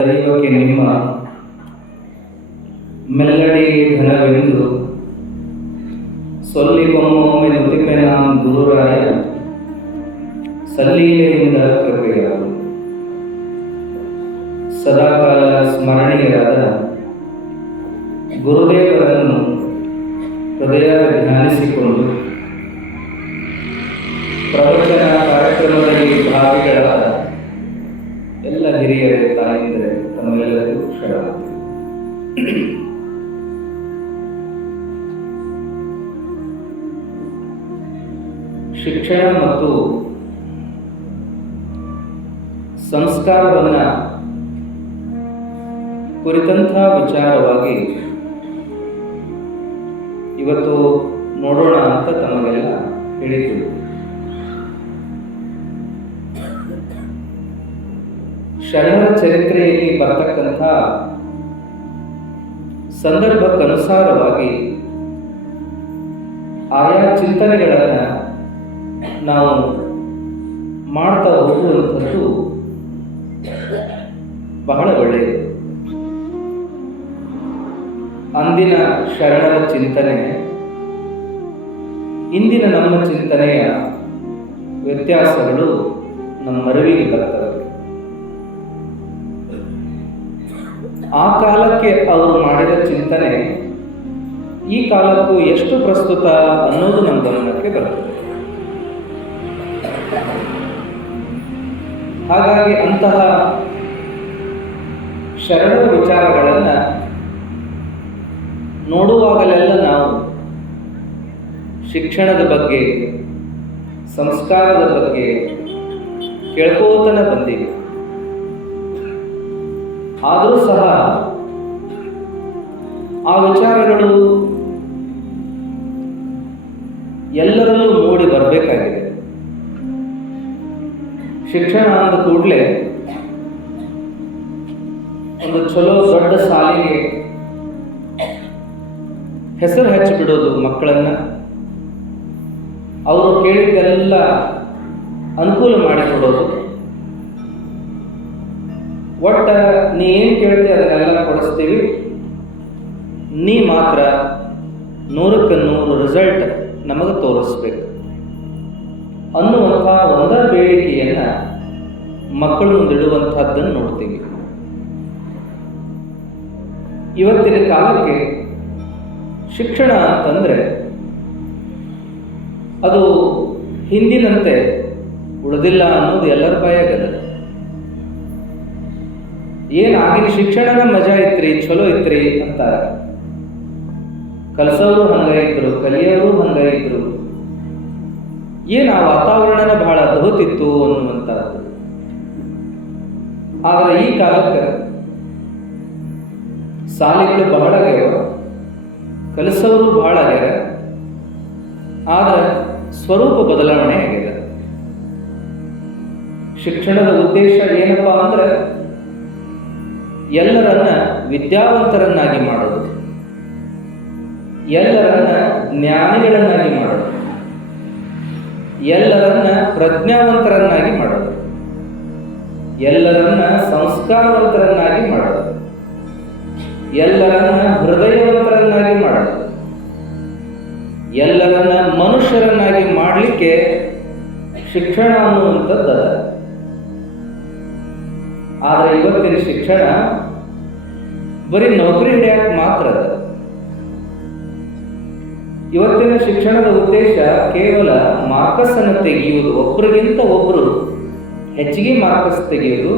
ದೈವಕ್ಕೆ ನಿಮ್ಮ ಮೆಲ್ಲಡಿ ಘನವೆಂದು ಸೊಲ್ಲಿಗೊಮ್ಮೊಮ್ಮೆ ನುತಿಪೆನ ಗುರುರಾಯ ಸಲ್ಲೀಲೆಯಿಂದ ಕೃಪೆಯಾರು. ಸದಾಕಾಲ ಸ್ಮರಣೀಯರಾದ ಗುರುದೇವರನ್ನು ಹೃದಯ ಧ್ಯಾನಿಸಿಕೊಂಡು ಪ್ರವಚನ ಕಾರ್ಯಕ್ರಮದಲ್ಲಿ ಭಾಗಿಗಳಾದ ಎಲ್ಲ ಹಿರಿಯರೇ, ತಾಯಂದಿರೇ, ತಮ್ಮೆಲ್ಲರಿಗೂ ಶರಣಾರ್ಥಿ. ಶಿಕ್ಷಣ ಮತ್ತು ಸಂಸ್ಕಾರವನ್ನು ಕುರಿತಂಥ ವಿಚಾರವಾಗಿ ಇವತ್ತು ನೋಡೋಣ ಅಂತ ತಮಗೆಲ್ಲ ಹೇಳಿದ್ರು. ಶರಣರ ಚರಿತ್ರೆಯಲ್ಲಿ ಬರ್ತಕ್ಕಂಥ ಸಂದರ್ಭಕ್ಕನುಸಾರವಾಗಿ ಆಯಾ ಚಿಂತನೆಗಳನ್ನು ನಾವು ಮಾಡ್ತಾ ಹೋಗುವಂಥದ್ದು ಬಹಳ ಒಳ್ಳೆಯದು. ಅಂದಿನ ಶರಣರ ಚಿಂತನೆ ಇಂದಿನ ನಮ್ಮ ಚಿಂತನೆಯ ವ್ಯತ್ಯಾಸಗಳು ನಮ್ಮ ಅರಿವಿಗೆ ಬರ್ತವೆ. ಆ ಕಾಲಕ್ಕೆ ಅವರು ಮಾಡಿದ ಚಿಂತನೆ ಈ ಕಾಲಕ್ಕೂ ಎಷ್ಟು ಪ್ರಸ್ತುತ ಅನ್ನೋದು ನಮ್ಮ ಗಮನಕ್ಕೆ ಬರ್ತದೆ. ಹಾಗಾಗಿ ಅಂತಹ ಶರಣರ ವಿಚಾರಗಳನ್ನು ನೋಡುವಾಗಲೆಲ್ಲ ನಾವು ಶಿಕ್ಷಣದ ಬಗ್ಗೆ, ಸಂಸ್ಕಾರದ ಬಗ್ಗೆ ಕೇಳ್ಕೋತನ ಬಂದೀವಿ. ಆದರೂ ಸಹ ಆ ವಿಚಾರಗಳು ಎಲ್ಲರಲ್ಲೂ ಮೂಡಿ ಬರಬೇಕಾಗಿದೆ. ಶಿಕ್ಷಣ ಅಂದ ಕೂಡಲೇ ಒಂದು ಚಲೋ ದೊಡ್ಡ ಶಾಲೆಗೆ ಹೆಸರು ಹಚ್ಚಿಬಿಡೋದು, ಮಕ್ಕಳನ್ನ ಅವರು ಕೇಳಿದ್ದೆಲ್ಲ ಅನುಕೂಲ ಮಾಡಿಕೊಡೋದು, ಒಟ್ಟ ನೀ ಏನು ಕೇಳ್ತೀವಿ ಅದನ್ನೆಲ್ಲ ಕೊಡಿಸ್ತೀವಿ, ನೀ ಮಾತ್ರ 100ಕ್ಕೆ 100 ರಿಸಲ್ಟ್ ನಮಗೆ ತೋರಿಸ್ಬೇಕು ಅನ್ನುವಂಥ ಒಂದ ಬೇಡಿಕೆಯನ್ನು ಮಕ್ಕಳು ಮುಂದಿಡುವಂಥದ್ದನ್ನು ನೋಡ್ತೀವಿ. ಇವತ್ತಿನ ಕಾಲಕ್ಕೆ ಶಿಕ್ಷಣ ಅಂತಂದರೆ ಅದು ಹಿಂದಿನಂತೆ ಉಳಿದಿಲ್ಲ ಅನ್ನೋದು ಎಲ್ಲರ ಬಾಯಾಗದ. ಏನು ಆಗಿನ ಶಿಕ್ಷಣನ ಮಜಾ ಇತ್ರಿ, ಚಲೋ ಇತ್ರಿ ಅಂತ ಕಲಿಸೋರು ಹಂಗ ಇದ್ರು, ಕಲಿಯೋರು ಹಂಗ ಇದ್ರು. ಏನು ಆ ವಾತಾವರಣನ ಬಹಳ ಅದ್ಭುತಿತ್ತು ಅನ್ನುವಂಥದ್ದು. ಆದರೆ ಈ ಕಾಲಕ್ಕೆ ಶಾಲೆಗಳು ಬಹಳ ಆಗ್ಯಾವ, ಕಲಿಸೋರು ಬಹಳ ಆಗ್ಯಾರ, ಆದರೆ ಸ್ವರೂಪ ಬದಲಾವಣೆ ಆಗಿದೆ. ಶಿಕ್ಷಣದ ಉದ್ದೇಶ ಏನಪ್ಪಾ ಅಂದ್ರೆ ಎಲ್ಲರನ್ನ ವಿದ್ಯಾವಂತರನ್ನಾಗಿ ಮಾಡೋದು, ಎಲ್ಲರನ್ನ ಜ್ಞಾನಿಗಳನ್ನಾಗಿ ಮಾಡೋದು, ಎಲ್ಲರನ್ನ ಪ್ರಜ್ಞಾವಂತರನ್ನಾಗಿ ಮಾಡೋದು, ಎಲ್ಲರನ್ನ ಸಂಸ್ಕಾರವಂತರನ್ನಾಗಿ ಮಾಡೋದು, ಎಲ್ಲರನ್ನ ಹೃದಯವಂತರನ್ನಾಗಿ ಮಾಡೋದು, ಎಲ್ಲರನ್ನ ಮನುಷ್ಯರನ್ನಾಗಿ ಮಾಡಲಿಕ್ಕೆ ಶಿಕ್ಷಣ ಅನ್ನುವಂಥದ್ದು ಅದ. ಆದರೆ ಇವತ್ತಿನ ಶಿಕ್ಷಣ ಬರೀ ನೌಕರಿ ಹಿಡಿಯಕ್ಕೆ ಮಾತ್ರ ಅದ. ಇವತ್ತಿನ ಶಿಕ್ಷಣದ ಉದ್ದೇಶ ಕೇವಲ ಮಾರ್ಕಸ್ ಅನ್ನು ತೆಗೆಯುವುದು, ಒಬ್ಬರಿಗಿಂತ ಒಬ್ಬರು ಹೆಚ್ಚಿಗೆ ಮಾರ್ಕಸ್ ತೆಗೆಯುವುದು,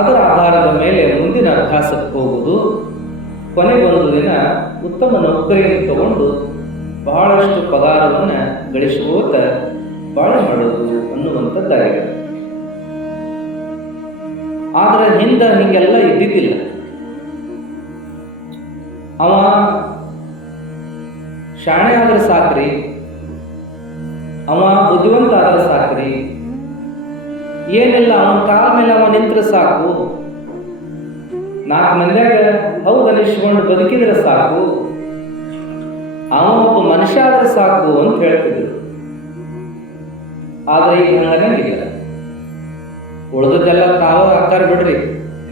ಅದರ ಆಧಾರದ ಮೇಲೆ ಮುಂದಿನ ಅಭ್ಯಾಸಕ್ಕೆ ಹೋಗುವುದು, ಕೊನೆಗೊಂದು ದಿನ ಉತ್ತಮ ನೌಕರಿಯನ್ನು ತಗೊಂಡು ಬಹಳಷ್ಟು ಪಗಾರವನ್ನು ಗಳಿಸುವಂತ ಬಾಳೆ ಮಾಡೋದು ಅನ್ನುವಂಥದ್ದಾಗಿದೆ. ಆದರೆ ಹಿಂದೆ ಹೀಗೆಲ್ಲ ಇದ್ದಿದ್ದಿಲ್ಲ. ಅವ ಶಾಣೆ ಆದ್ರೆ ಸಾಕ್ರಿ, ಅವ ಬುದ್ಧಿವಂತ ಆದ್ರೆ ಸಾಕ್ರಿ, ಏನಿಲ್ಲ ಅವನ ಕಾಲ ಮೇಲೆ ಅವ ನಿಂತ್ರೆ ಸಾಕು, 4 ಮಂದಿಯಾಗ ಹೌದು ಅನಿಸ್ಕೊಂಡು ಬದುಕಿದ್ರೆ ಸಾಕು, ಅವ ಒಬ್ಬ ಮನುಷ್ಯ ಆದ್ರೆ ಸಾಕು ಅಂತ ಹೇಳ್ತಿದ್ರು. ಆದರೆ ಈಗ ಹಂಗಂಗಿಲ್ಲ. ಉಳಿದದ್ದೆಲ್ಲ ತಾವ ಹಾಕಾರ ಬಿಡ್ರಿ,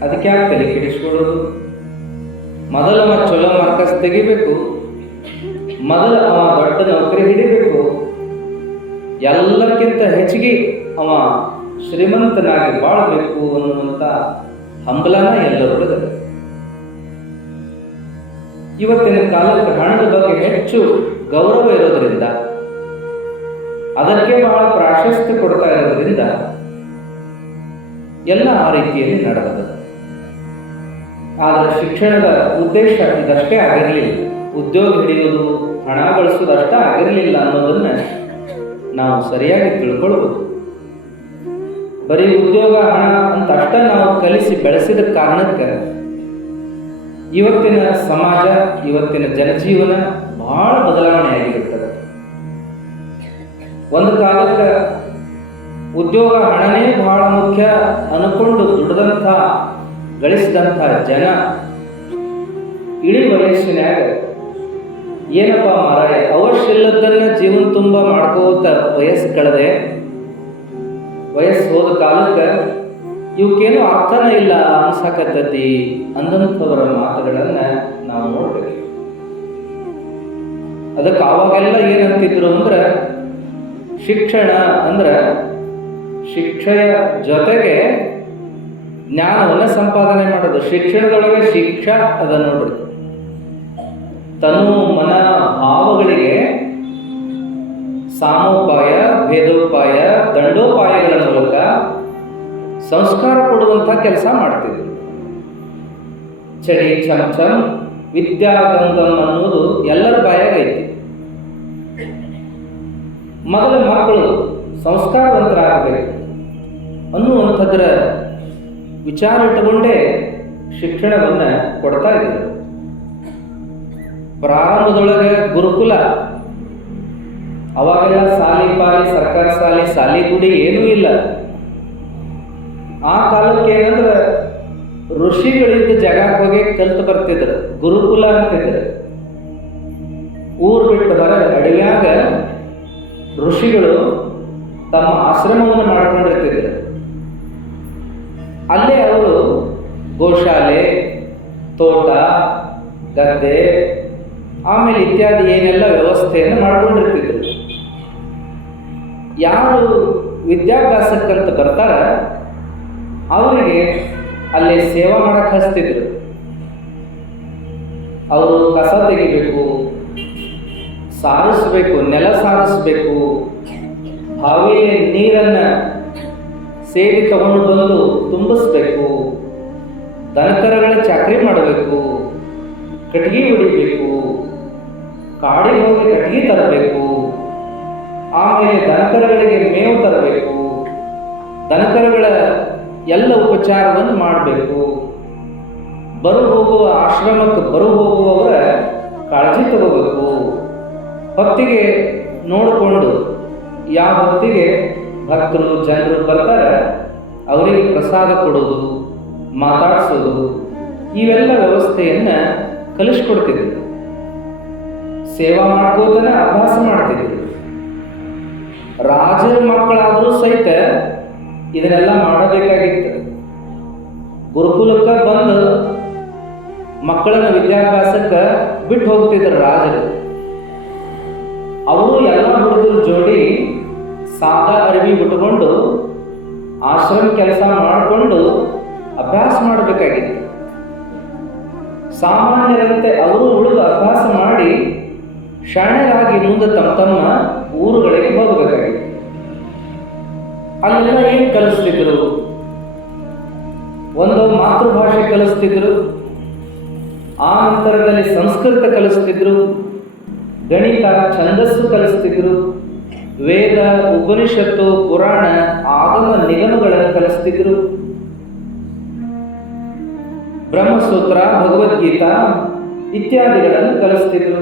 ಅದಕ್ಕೆ ಯಾಕೆ ತಲೆ ಕೆಡಿಸ್ಕೊಳ್ಳೋದು? ಮೊದಲು ಅವ ಚಲೋ ಮಾರ್ಕಸ್ ತೆಗಿಬೇಕು, ಮೊದಲು ಅವ ದೊಡ್ಡ ನೌಕರಿ ಹಿಡಿಬೇಕು, ಎಲ್ಲಕ್ಕಿಂತ ಹೆಚ್ಚಿಗೆ ಅವ ಶ್ರೀಮಂತನಾಗಿ ಬಾಳಬೇಕು ಅನ್ನುವಂಥ ಹಂಬಲನ ಎಲ್ಲರೊಳಗೆ. ಇವತ್ತಿನ ಕಾಲಕ್ಕೆ ಹಣದ ಬಗ್ಗೆ ಹೆಚ್ಚು ಗೌರವ ಇರೋದ್ರಿಂದ, ಅದಕ್ಕೆ ಬಹಳ ಪ್ರಾಶಸ್ತ್ಯ ಕೊಡ್ತಾ ಇರೋದ್ರಿಂದ ಎಲ್ಲ ಆ ರೀತಿಯಲ್ಲಿ ನಡೆದದು. ಆದರೆ ಶಿಕ್ಷಣದ ಉದ್ದೇಶ ಇದಷ್ಟೇ ಆಗಿರಲಿಲ್ಲ. ಉದ್ಯೋಗ ಹಿಡಿಯೋದು, ಹಣ ಗಳಿಸೋದು ಅಷ್ಟೇ ಆಗಿರಲಿಲ್ಲ ಅನ್ನೋದನ್ನ ನಾವು ಸರಿಯಾಗಿ ತಿಳ್ಕೊಳ್ಬೋದು. ಬರೀ ಉದ್ಯೋಗ, ಹಣ ಅಂತ ಅಷ್ಟೇ ನಾವು ಕಲಿಸಿ ಬೆಳೆಸಿದ ಕಾರಣಕ್ಕೆ ಇವತ್ತಿನ ಸಮಾಜ, ಇವತ್ತಿನ ಜನಜೀವನ ಬಹಳ ಬದಲಾವಣೆ ಆಗಿರುತ್ತದೆ. ಒಂದು ಕಾಲಕ್ಕೆ ಉದ್ಯೋಗ, ಹಣನೇ ಬಹಳ ಮುಖ್ಯ ಅನ್ಕೊಂಡು ದುಡ್ದಂಥ ಗಳಿಸಿದಂಥ ಜನ ಇಡೀ ವಯಸ್ಸಿನಾಗ ಏನಪ್ಪ ಮಾರಾಯ, ಅವಶ್ಯ ಇಲ್ಲದನ್ನ ಜೀವನ ತುಂಬ ಮಾಡ್ಕೋತ ವಯಸ್ಸು ಕಳೆದೆ, ವಯಸ್ಸು ಹೋದ ಕಾಲಕ್ಕೆ ಇವಕ್ಕೇನು ಅರ್ಥನೇ ಇಲ್ಲ ಅನ್ಸಾಕತ್ತತಿ ಅಂದಂಥವರ ಮಾತುಗಳನ್ನ ನಾವು ನೋಡ್ಬೇಕು. ಅದಕ್ಕೆ ಆವಾಗೆಲ್ಲ ಏನಂತಿದ್ರು ಅಂದ್ರೆ, ಶಿಕ್ಷಣ ಅಂದ್ರೆ ಶಿಕ್ಷೆಯ ಜೊತೆಗೆ ಜ್ಞಾನವನ್ನ ಸಂಪಾದನೆ ಮಾಡೋದು. ಶಿಕ್ಷಣದೊಳಗೆ ಶಿಕ್ಷಾ ಅದ ನೋಡ್ರಿ. ತನು ಮನ ಭಾವಗಳಿಗೆ ಸಾಮೋಪಾಯ, ಭೇದೋಪಾಯ, ದಂಡೋಪಾಯಗಳ ಮೂಲಕ ಸಂಸ್ಕಾರ ಕೊಡುವಂಥ ಕೆಲಸ ಮಾಡ್ತಿದ್ರು. ಚಡಿ ಚಮಚಂ ವಿದ್ಯಾಗಂಗಂ ಅನ್ನೋದು ಎಲ್ಲರ ಬಾಯಾಗೈತಿ. ಮೊದಲ ಮಕ್ಕಳು ಸಂಸ್ಕಾರವಂತರಾಗಬೇಕು ಅನ್ನುವಂಥದ್ರ ವಿಚಾರ ಇಟ್ಟುಕೊಂಡೇ ಶಿಕ್ಷಣವನ್ನು ಕೊಡ್ತಾ ಇದ್ರು. ಪ್ರಾರಂಭದೊಳಗೆ ಗುರುಕುಲ, ಅವಾಗೆಲ್ಲ ಸಾಲಿ ಪಾಲಿ, ಸರ್ಕಾರ ಸಾಲಿ, ಸಾಲಿಗುಡಿ ಏನೂ ಇಲ್ಲ. ಆ ಕಾಲಕ್ಕೆ ಏನಂದ್ರೆ ಋಷಿಗಳಿದ್ದ ಜಾಗಕ್ಕೆ ಹೋಗಿ ಕಲ್ತು ಬರ್ತಿದ್ರು, ಗುರುಕುಲ ಅಂತಿದ್ರು. ಊರು ಬಿಟ್ಟು ಹೊರಗೆ ಅಡವ್ಯಾಗ ಋಷಿಗಳು ತಮ್ಮ ಆಶ್ರಮವನ್ನು ಮಾಡಿಕೊಂಡಿರ್ತಿದ್ರು. ಅಲ್ಲೇ ಅವರು ಗೋಶಾಲೆ, ತೋಟ, ಗದ್ದೆ, ಆಮೇಲೆ ಇತ್ಯಾದಿ ಏನೆಲ್ಲ ವ್ಯವಸ್ಥೆಯನ್ನು ಮಾಡಿಕೊಂಡಿರ್ತಿದ್ರು. ಯಾರು ವಿದ್ಯಾಭ್ಯಾಸಕ್ಕಂತ ಬರ್ತಾರ ಅವರಿಗೆ ಅಲ್ಲಿ ಸೇವಾ ಮಾಡಕ್ಕೆ ಹಚ್ತಿದ್ರು. ಅವರು ಕಸ ತೆಗಿಬೇಕು, ಸಾರಿಸ್ಬೇಕು, ನೆಲ ಸಾರಿಸ್ಬೇಕು, ಬಾವಿಯಲ್ಲಿ ನೀರನ್ನ ಸೇರಿ ತಗೊಂಡು ಬಂದು ತುಂಬಿಸ್ಬೇಕು, ದನಕರಗಳ ಚಾಕರಿ ಮಾಡಬೇಕು, ಕಟ್ಟಿಗೆ ಹೊಡಿಬೇಕು, ಕಾಡಿಗೆ ಹೋಗಿ ಕಟ್ಟಿಗೆ ತರಬೇಕು, ಆಮೇಲೆ ದನಕರಗಳಿಗೆ ಮೇವು ತರಬೇಕು, ದನಕರಗಳ ಎಲ್ಲ ಉಪಚಾರವನ್ನು ಮಾಡಬೇಕು, ಬರು ಹೋಗುವ ಆಶ್ರಮಕ್ಕೆ ಬರು ಹೋಗುವವರ ಕಾಳಜಿ ತಗೋಬೇಕು, ಹೊತ್ತಿಗೆ ನೋಡಿಕೊಂಡು ಯಾವ ಹೊತ್ತಿಗೆ ಭಕ್ತರು ಜನರು ಬರ್ತಾರೆ ಅವರಿಗೆ ಪ್ರಸಾದ ಕೊಡೋದು, ಮಾತಾಡಿಸೋದು, ಇವೆಲ್ಲ ವ್ಯವಸ್ಥೆಯನ್ನು ಕಲಿಸ್ಕೊಡ್ತಿದ್ರು. ಸೇವಾ ಮಾಡ್ಕೋದನ್ನ ಅಭ್ಯಾಸ ಮಾಡ್ತಿದ್ರು. ರಾಜರ ಮಕ್ಕಳಾದರೂ ಸಹಿತ ಇದನ್ನೆಲ್ಲ ಮಾಡಬೇಕಾಗಿತ್ತು. ಗುರುಕುಲಕ್ಕೆ ಬಂದು ಮಕ್ಕಳನ್ನ ವಿದ್ಯಾಭ್ಯಾಸಕ್ಕೆ ಬಿಟ್ಟು ಹೋಗ್ತಿದ್ರು ರಾಜರು. ಅವರು ಎಲ್ಲ ಹುಡುಗರ ಜೋಡಿ ಸಾದಾ ಅರಿವಿ ಬಿಟ್ಟುಕೊಂಡು ಆಶ್ರಮ ಕೆಲಸ ಮಾಡಿಕೊಂಡು ಅಭ್ಯಾಸ ಮಾಡಬೇಕಾಗಿತ್ತು. ಸಾಮಾನ್ಯರಂತೆ ಅವರು ಉಳಿದು ಅಭ್ಯಾಸ ಮಾಡಿ ಶಾಣೆರಾಗಿ ಮುಂದೆ ತಮ್ಮ ತಮ್ಮ ಊರುಗಳಿಗೆ ಹೋಗಬೇಕಾಗಿತ್ತು. ಅಲ್ಲೆಲ್ಲ ಏನು ಕಲಿಸ್ತಿದ್ರು? ಒಂದು ಮಾತೃಭಾಷೆ ಕಲಿಸ್ತಿದ್ರು, ಆ ನಂತರದಲ್ಲಿ ಸಂಸ್ಕೃತ ಕಲಿಸ್ತಿದ್ರು, ಗಣಿತ, ಛಂದಸ್ಸು ಕಲಿಸ್ತಿದ್ರು, ವೇದ, ಉಪನಿಷತ್ತು, ಪುರಾಣ, ಆಗಮ ನಿಗಮಗಳನ್ನು ಕಲಿಸ್ತಿದ್ರು, ಬ್ರಹ್ಮಸೂತ್ರ, ಭಗವದ್ಗೀತಾ ಇತ್ಯಾದಿಗಳನ್ನು ಕಲಿಸ್ತಿದ್ರು.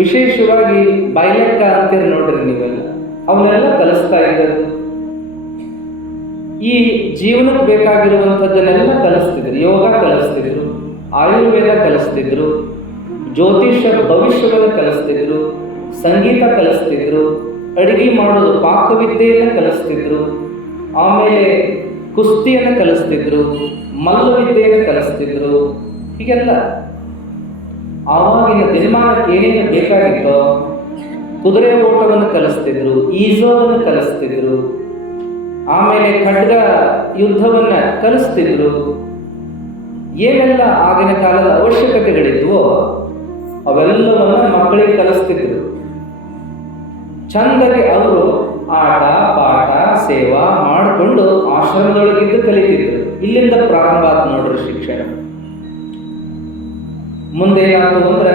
ವಿಶೇಷವಾಗಿ ಬೈಲೆಕ್ಕ ಅಂತೀರಿ ನೋಡ್ರಿ ನೀವೆಲ್ಲ, ಅವನ್ನೆಲ್ಲ ಕಲಿಸ್ತಾ ಇದ್ದದ್ದು. ಈ ಜೀವನಕ್ಕೆ ಬೇಕಾಗಿರುವಂಥದ್ದನ್ನೆಲ್ಲ ಕಲಿಸ್ತಿದ್ರು. ಯೋಗ ಕಲಿಸ್ತಿದ್ರು, ಆಯುರ್ವೇದ ಕಲಿಸ್ತಿದ್ರು, ಜ್ಯೋತಿಷ್ಯ ಭವಿಷ್ಯವನ್ನು ಕಲಿಸ್ತಿದ್ರು, ಸಂಗೀತ ಕಲಿಸ್ತಿದ್ರು, ಅಡಿಗೆ ಮಾಡೋದು ಪಾಕವಿದ್ಯೆಯನ್ನು ಕಲಿಸ್ತಿದ್ರು, ಆಮೇಲೆ ಕುಸ್ತಿಯನ್ನು ಕಲಿಸ್ತಿದ್ರು, ಮಲ್ಲ ವಿದ್ಯೆಯನ್ನು ಕಲಿಸ್ತಿದ್ರು. ಹೀಗೆಲ್ಲ ಆವಾಗಿನ ದಿನಮಾನಕ್ಕೆ ಏನೇನು ಬೇಕಾಗಿತ್ತೋ ಕುದುರೆ ಓಟವನ್ನು ಕಲಿಸ್ತಿದ್ರು, ಈಜೋದನ್ನು ಕಲಿಸ್ತಿದ್ರು, ಆಮೇಲೆ ಖಡ್ಗ ಯುದ್ಧವನ್ನ ಕಲಿಸ್ತಿದ್ರು. ಏನೆಲ್ಲ ಆಗಿನ ಕಾಲದ ಅವಶ್ಯಕತೆಗಳಿದ್ವೋ ಅವೆಲ್ಲವನ್ನ ಮಕ್ಕಳಿಗೆ ಕಲಿಸ್ತಿದ್ರು. ಚಂದಗೆ ಅವರು ಆಟ ಪಾಠ ಸೇವಾ ಮಾಡಿಕೊಂಡು ಆಶ್ರಮದೊಳಗಿದ್ದು ಕಲಿತಿದ್ರು. ಇಲ್ಲಿಂದ ಪ್ರಾರಂಭ ಆಯ್ತು ನೋಡ್ರಿ ಶಿಕ್ಷಣ. ಮುಂದೆ ಏನಾಯ್ತು ಅಂದ್ರೆ